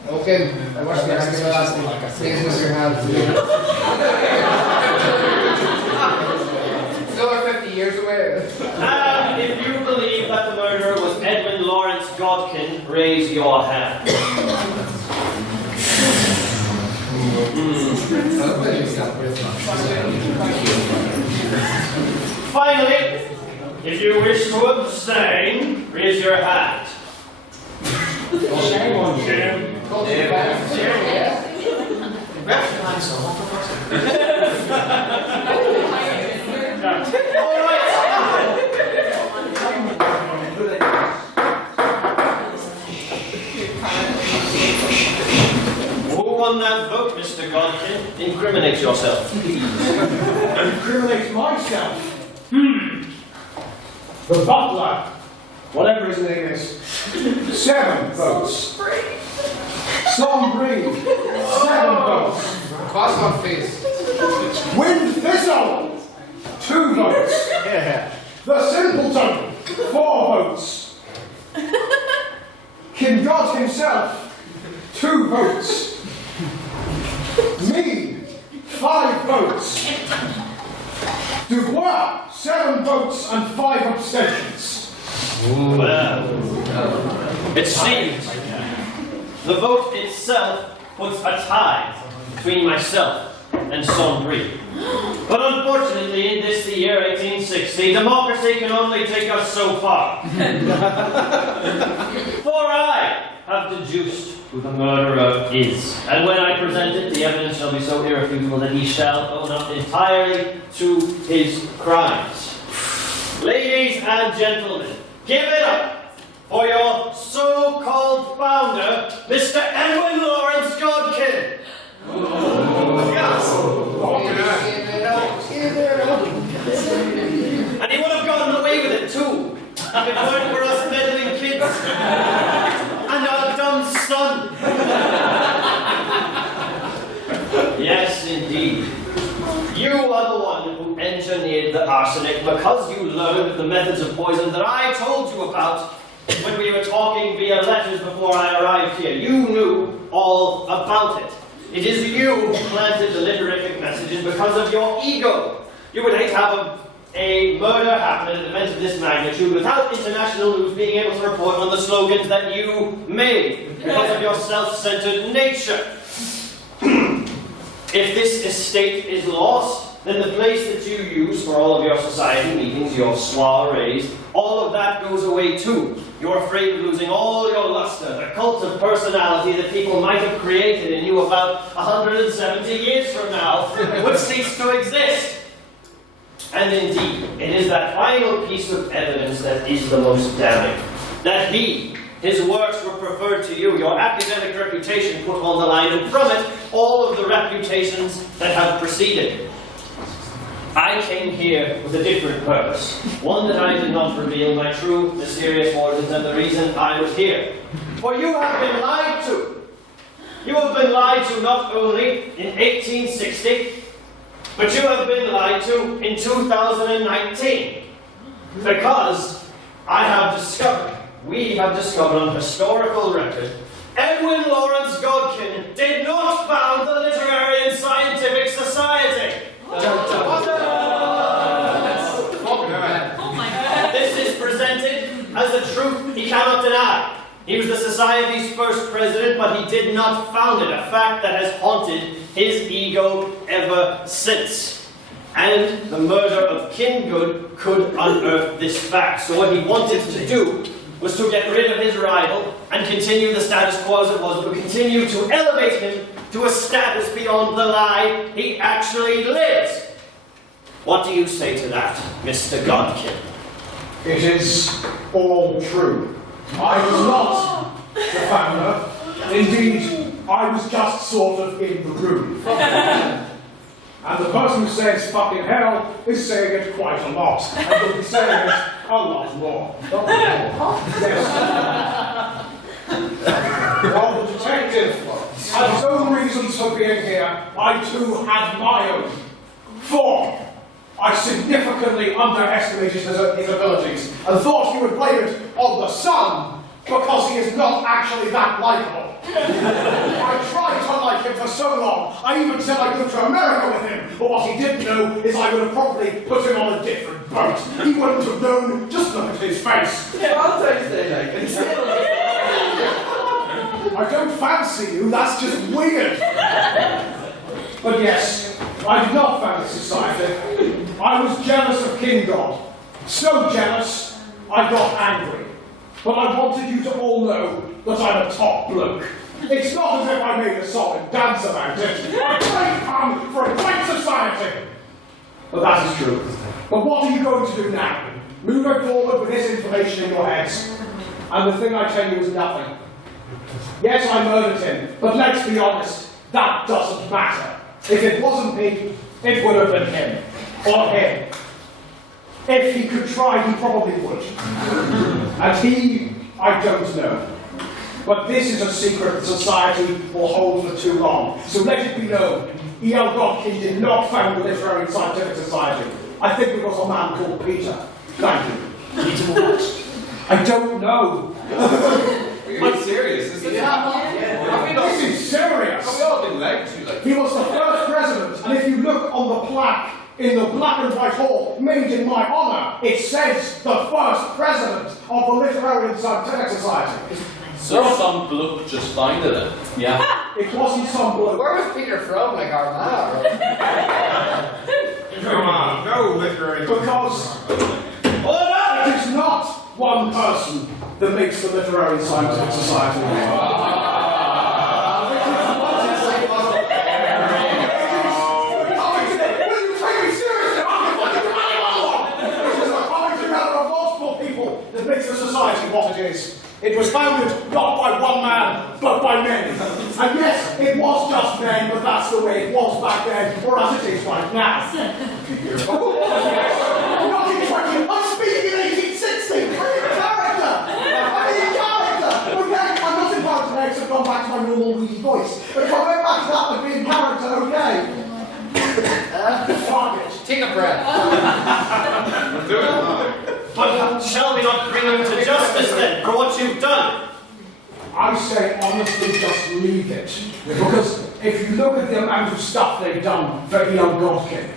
Okay, I watched the argument last week. Please raise your hand. Still 50 years away. And if you believe that the murderer was Edwin Lawrence Godkin, raise your hand. Finally, if you wish to abstain, raise your hand. Shame on Jim. All right. Who won that vote, Mr. Godkin? Incriminate yourself, please. Incriminate myself. The butler, whatever his name is, 7 votes. Some Breed, 7 votes. Cross on face. Wind Thistle, 2 votes. The Simpleton, 4 votes. Kingod himself, 2 votes. Me, 5 votes. DuBois, 7 votes and 5 abstentions. Well, it seems the vote itself puts a tie between myself and Sombrie. But unfortunately, in this the year 1860, democracy can only take us so far. For I have deduced who the murderer is, and when I present it, the evidence shall be so irrefutable that he shall own up entirely to his crimes. Ladies and gentlemen, give it up for your so-called founder, Mr. Edwin Lawrence Godkin. Yes. And he would have gotten away with it too, if it weren't for us meddling kids and our dumb son. Yes, indeed. You are the one who engineered the arsenic because you learned the methods of poison that I told you about when we were talking via letters before I arrived here. You knew all about it. It is you who planted the literific messages because of your ego. You would hate to have a murder happen at an event of this magnitude without international news being able to report on the slogans that you made because of your self-centered nature. If this estate is lost, then the place that you use for all of your society meetings, your soirees, all of that goes away too. You're afraid of losing all your luster, the cult of personality that people might have created in you about 170 years from now would cease to exist. And indeed, it is that final piece of evidence that is the most damning. That his works were preferred to you, your academic reputation put on the line, and from it, all of the reputations that have preceded. I came here with a different purpose, one that I did not reveal my true, mysterious origins and the reason I was here. For you have been lied to. You have been lied to not only in 1860, but you have been lied to in 2019. Because we have discovered on historical record, Edwin Lawrence Godkin did not found the Literary and Scientific Society. This is presented as a truth he cannot deny. He was the Society's first president, but he did not found it, a fact that has haunted his ego ever since. And the murder of Kingod could unearth this fact. So what he wanted to do was to get rid of his rival and continue the status quo as it was, but continue to elevate him to a status beyond the lie he actually lives. What do you say to that, Mr. Godkin? It is all true. I was not the founder. Indeed, I I was just sort of in the room. And the person who says fucking hell is saying it quite a lot. And you'll be saying it a lot more. Yes. While the detective had his own reasons for being here, I too had my own. For I significantly underestimated his abilities and thought he would blame it on the sun because he is not actually that likable. I tried to like him for so long, I even said I'd go to America with him, but what he didn't know is I would have probably put him on a different boat. He wouldn't have known, just look at his face. Valentine's Day night. I don't fancy you, that's just weird. But yes, I did not fancy society. I was jealous of Kingod. So jealous, I got angry. But I wanted you to all know that I'm a top bloke. It's not as if I made a song and dance about it. I played fun for a great society. But that is true. But what are you going to do now? Moving forward with this information in your heads. And the thing I tell you is nothing. Yes, I murdered him, but let's be honest, that doesn't matter. If it wasn't me, it would have been him. Or him. If he could try, he probably would. And he, I don't know. But this is a secret that society will hold for too long. So let it be known, E.L. Godkin did not found the Literary and Scientific Society. I think it was a man called Peter. Thank you. Peter what? I don't know. Are you serious? Is this This is serious. Have we all been lied to? Like, he was the first president, and if you look on the plaque in the black and white hall, made in my honour, it says the first president of the Literary and Scientific Society. So some bloke just founded it. Yeah. It wasn't some bloke. Where was Peter from? Like Armagh? Come on, no literary. Because it is not one person that makes the Literary and Scientific Society. That makes the society what it is. It was founded not by one man, but by men. And yes, it was just men, but that's the way it was back then, or as it is right now. Not in 20, I'm speaking in 1860! I'm in character! Okay, I'm not in character next, I've gone back to my normal weedy voice. But if I went back to that, I'd be in character, okay? Fuck it. Take a breath. But shall we not bring him to justice then, for what you've done? I say honestly, just leave it. Because if you look at the amount of stuff they've done for E.L. Godkin,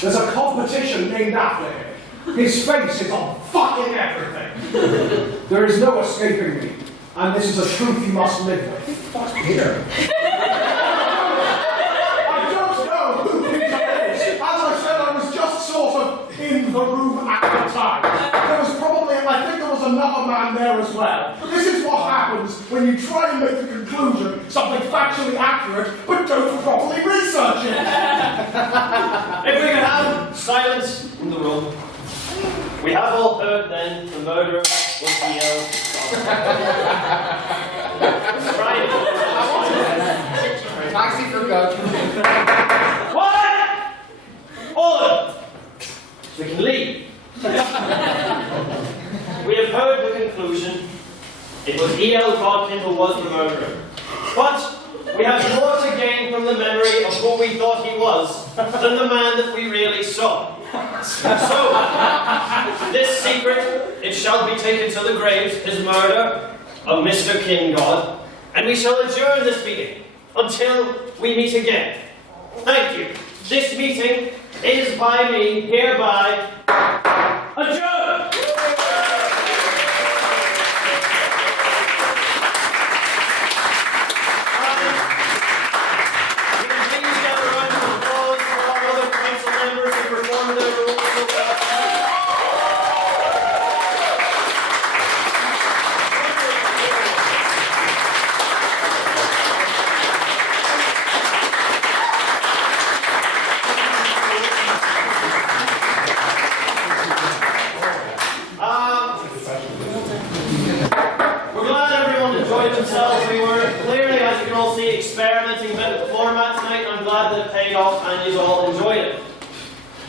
there's a competition named after him. His face is on fucking everything. There is no escaping me. And this is a truth you must live with. What's Peter? I don't know who Peter is. As I said, I was just sort of in the room at the time. There was probably, I think there was another man there as well. But this is what happens when you try and make the conclusion something factually accurate, but don't properly research it. If we can have silence in the room. We have all heard then the murderer was E.L. Right. Taxi for Godkin. What? Order! We can leave. We have heard the conclusion. It was E.L. Godkin who was the murderer. But we have more to gain from the memory of who we thought he was than the man that we really saw. So, this secret, it shall be taken to the graves, his murder of Mr. Kingod, and we shall adjourn this meeting until we meet again. Thank you. This meeting is by me hereby adjourned. experimenting a bit with the format tonight. I'm glad that it paid off and you all enjoyed it.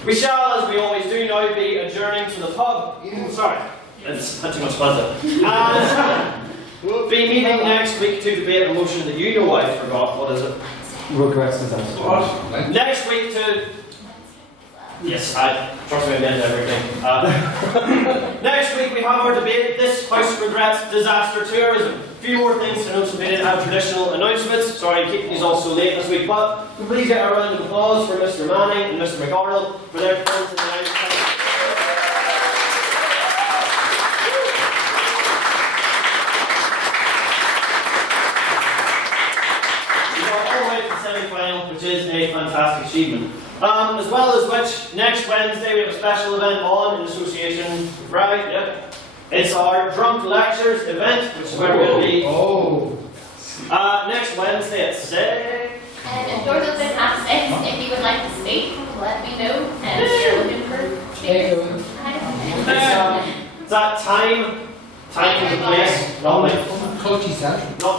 We shall, as we always do now, be adjourning to the pub. Sorry, it's had too much fun. And we'll be meeting next week to debate a motion that you know I forgot. What is it? Regrets disaster. Next week to... Yes, I trust me, I meant everything. Next week we have our debate. This house regrets disaster tourism. A few more things to note, so we didn't have traditional announcements. Sorry, keeping these all so late this week, but please get a round of applause for Mr. Manning and Mr. McArdle for their performance in the night. We got all the way to the semi-final, which is a fantastic achievement. As well as which, next Wednesday we have a special event on in association with Rabbit. Yep. It's our Drunk Lectures event, which is where we're going to be. Next Wednesday at 6. If doors open at 6, if you would like to speak, let me know. And we're looking for speakers. It's that time and place. Not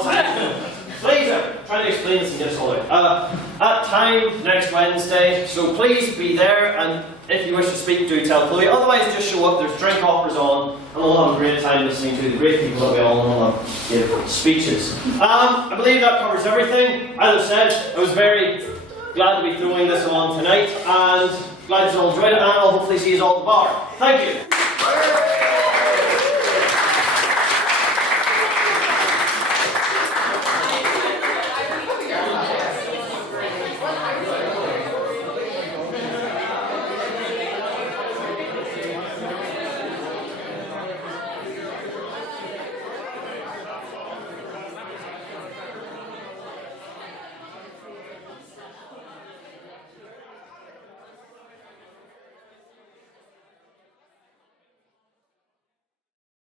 time. Please, I'm trying to explain this and get us all out. At time next Wednesday, so please be there, and if you wish to speak, do tell Chloe. Otherwise, just show up. There's drink offers on, and we'll have a great time listening to the great people that we all know and give speeches. I believe that covers everything. As I said, I was very glad to be throwing this on tonight, and glad you all enjoyed it, and I'll hopefully see you all at the bar. Thank you.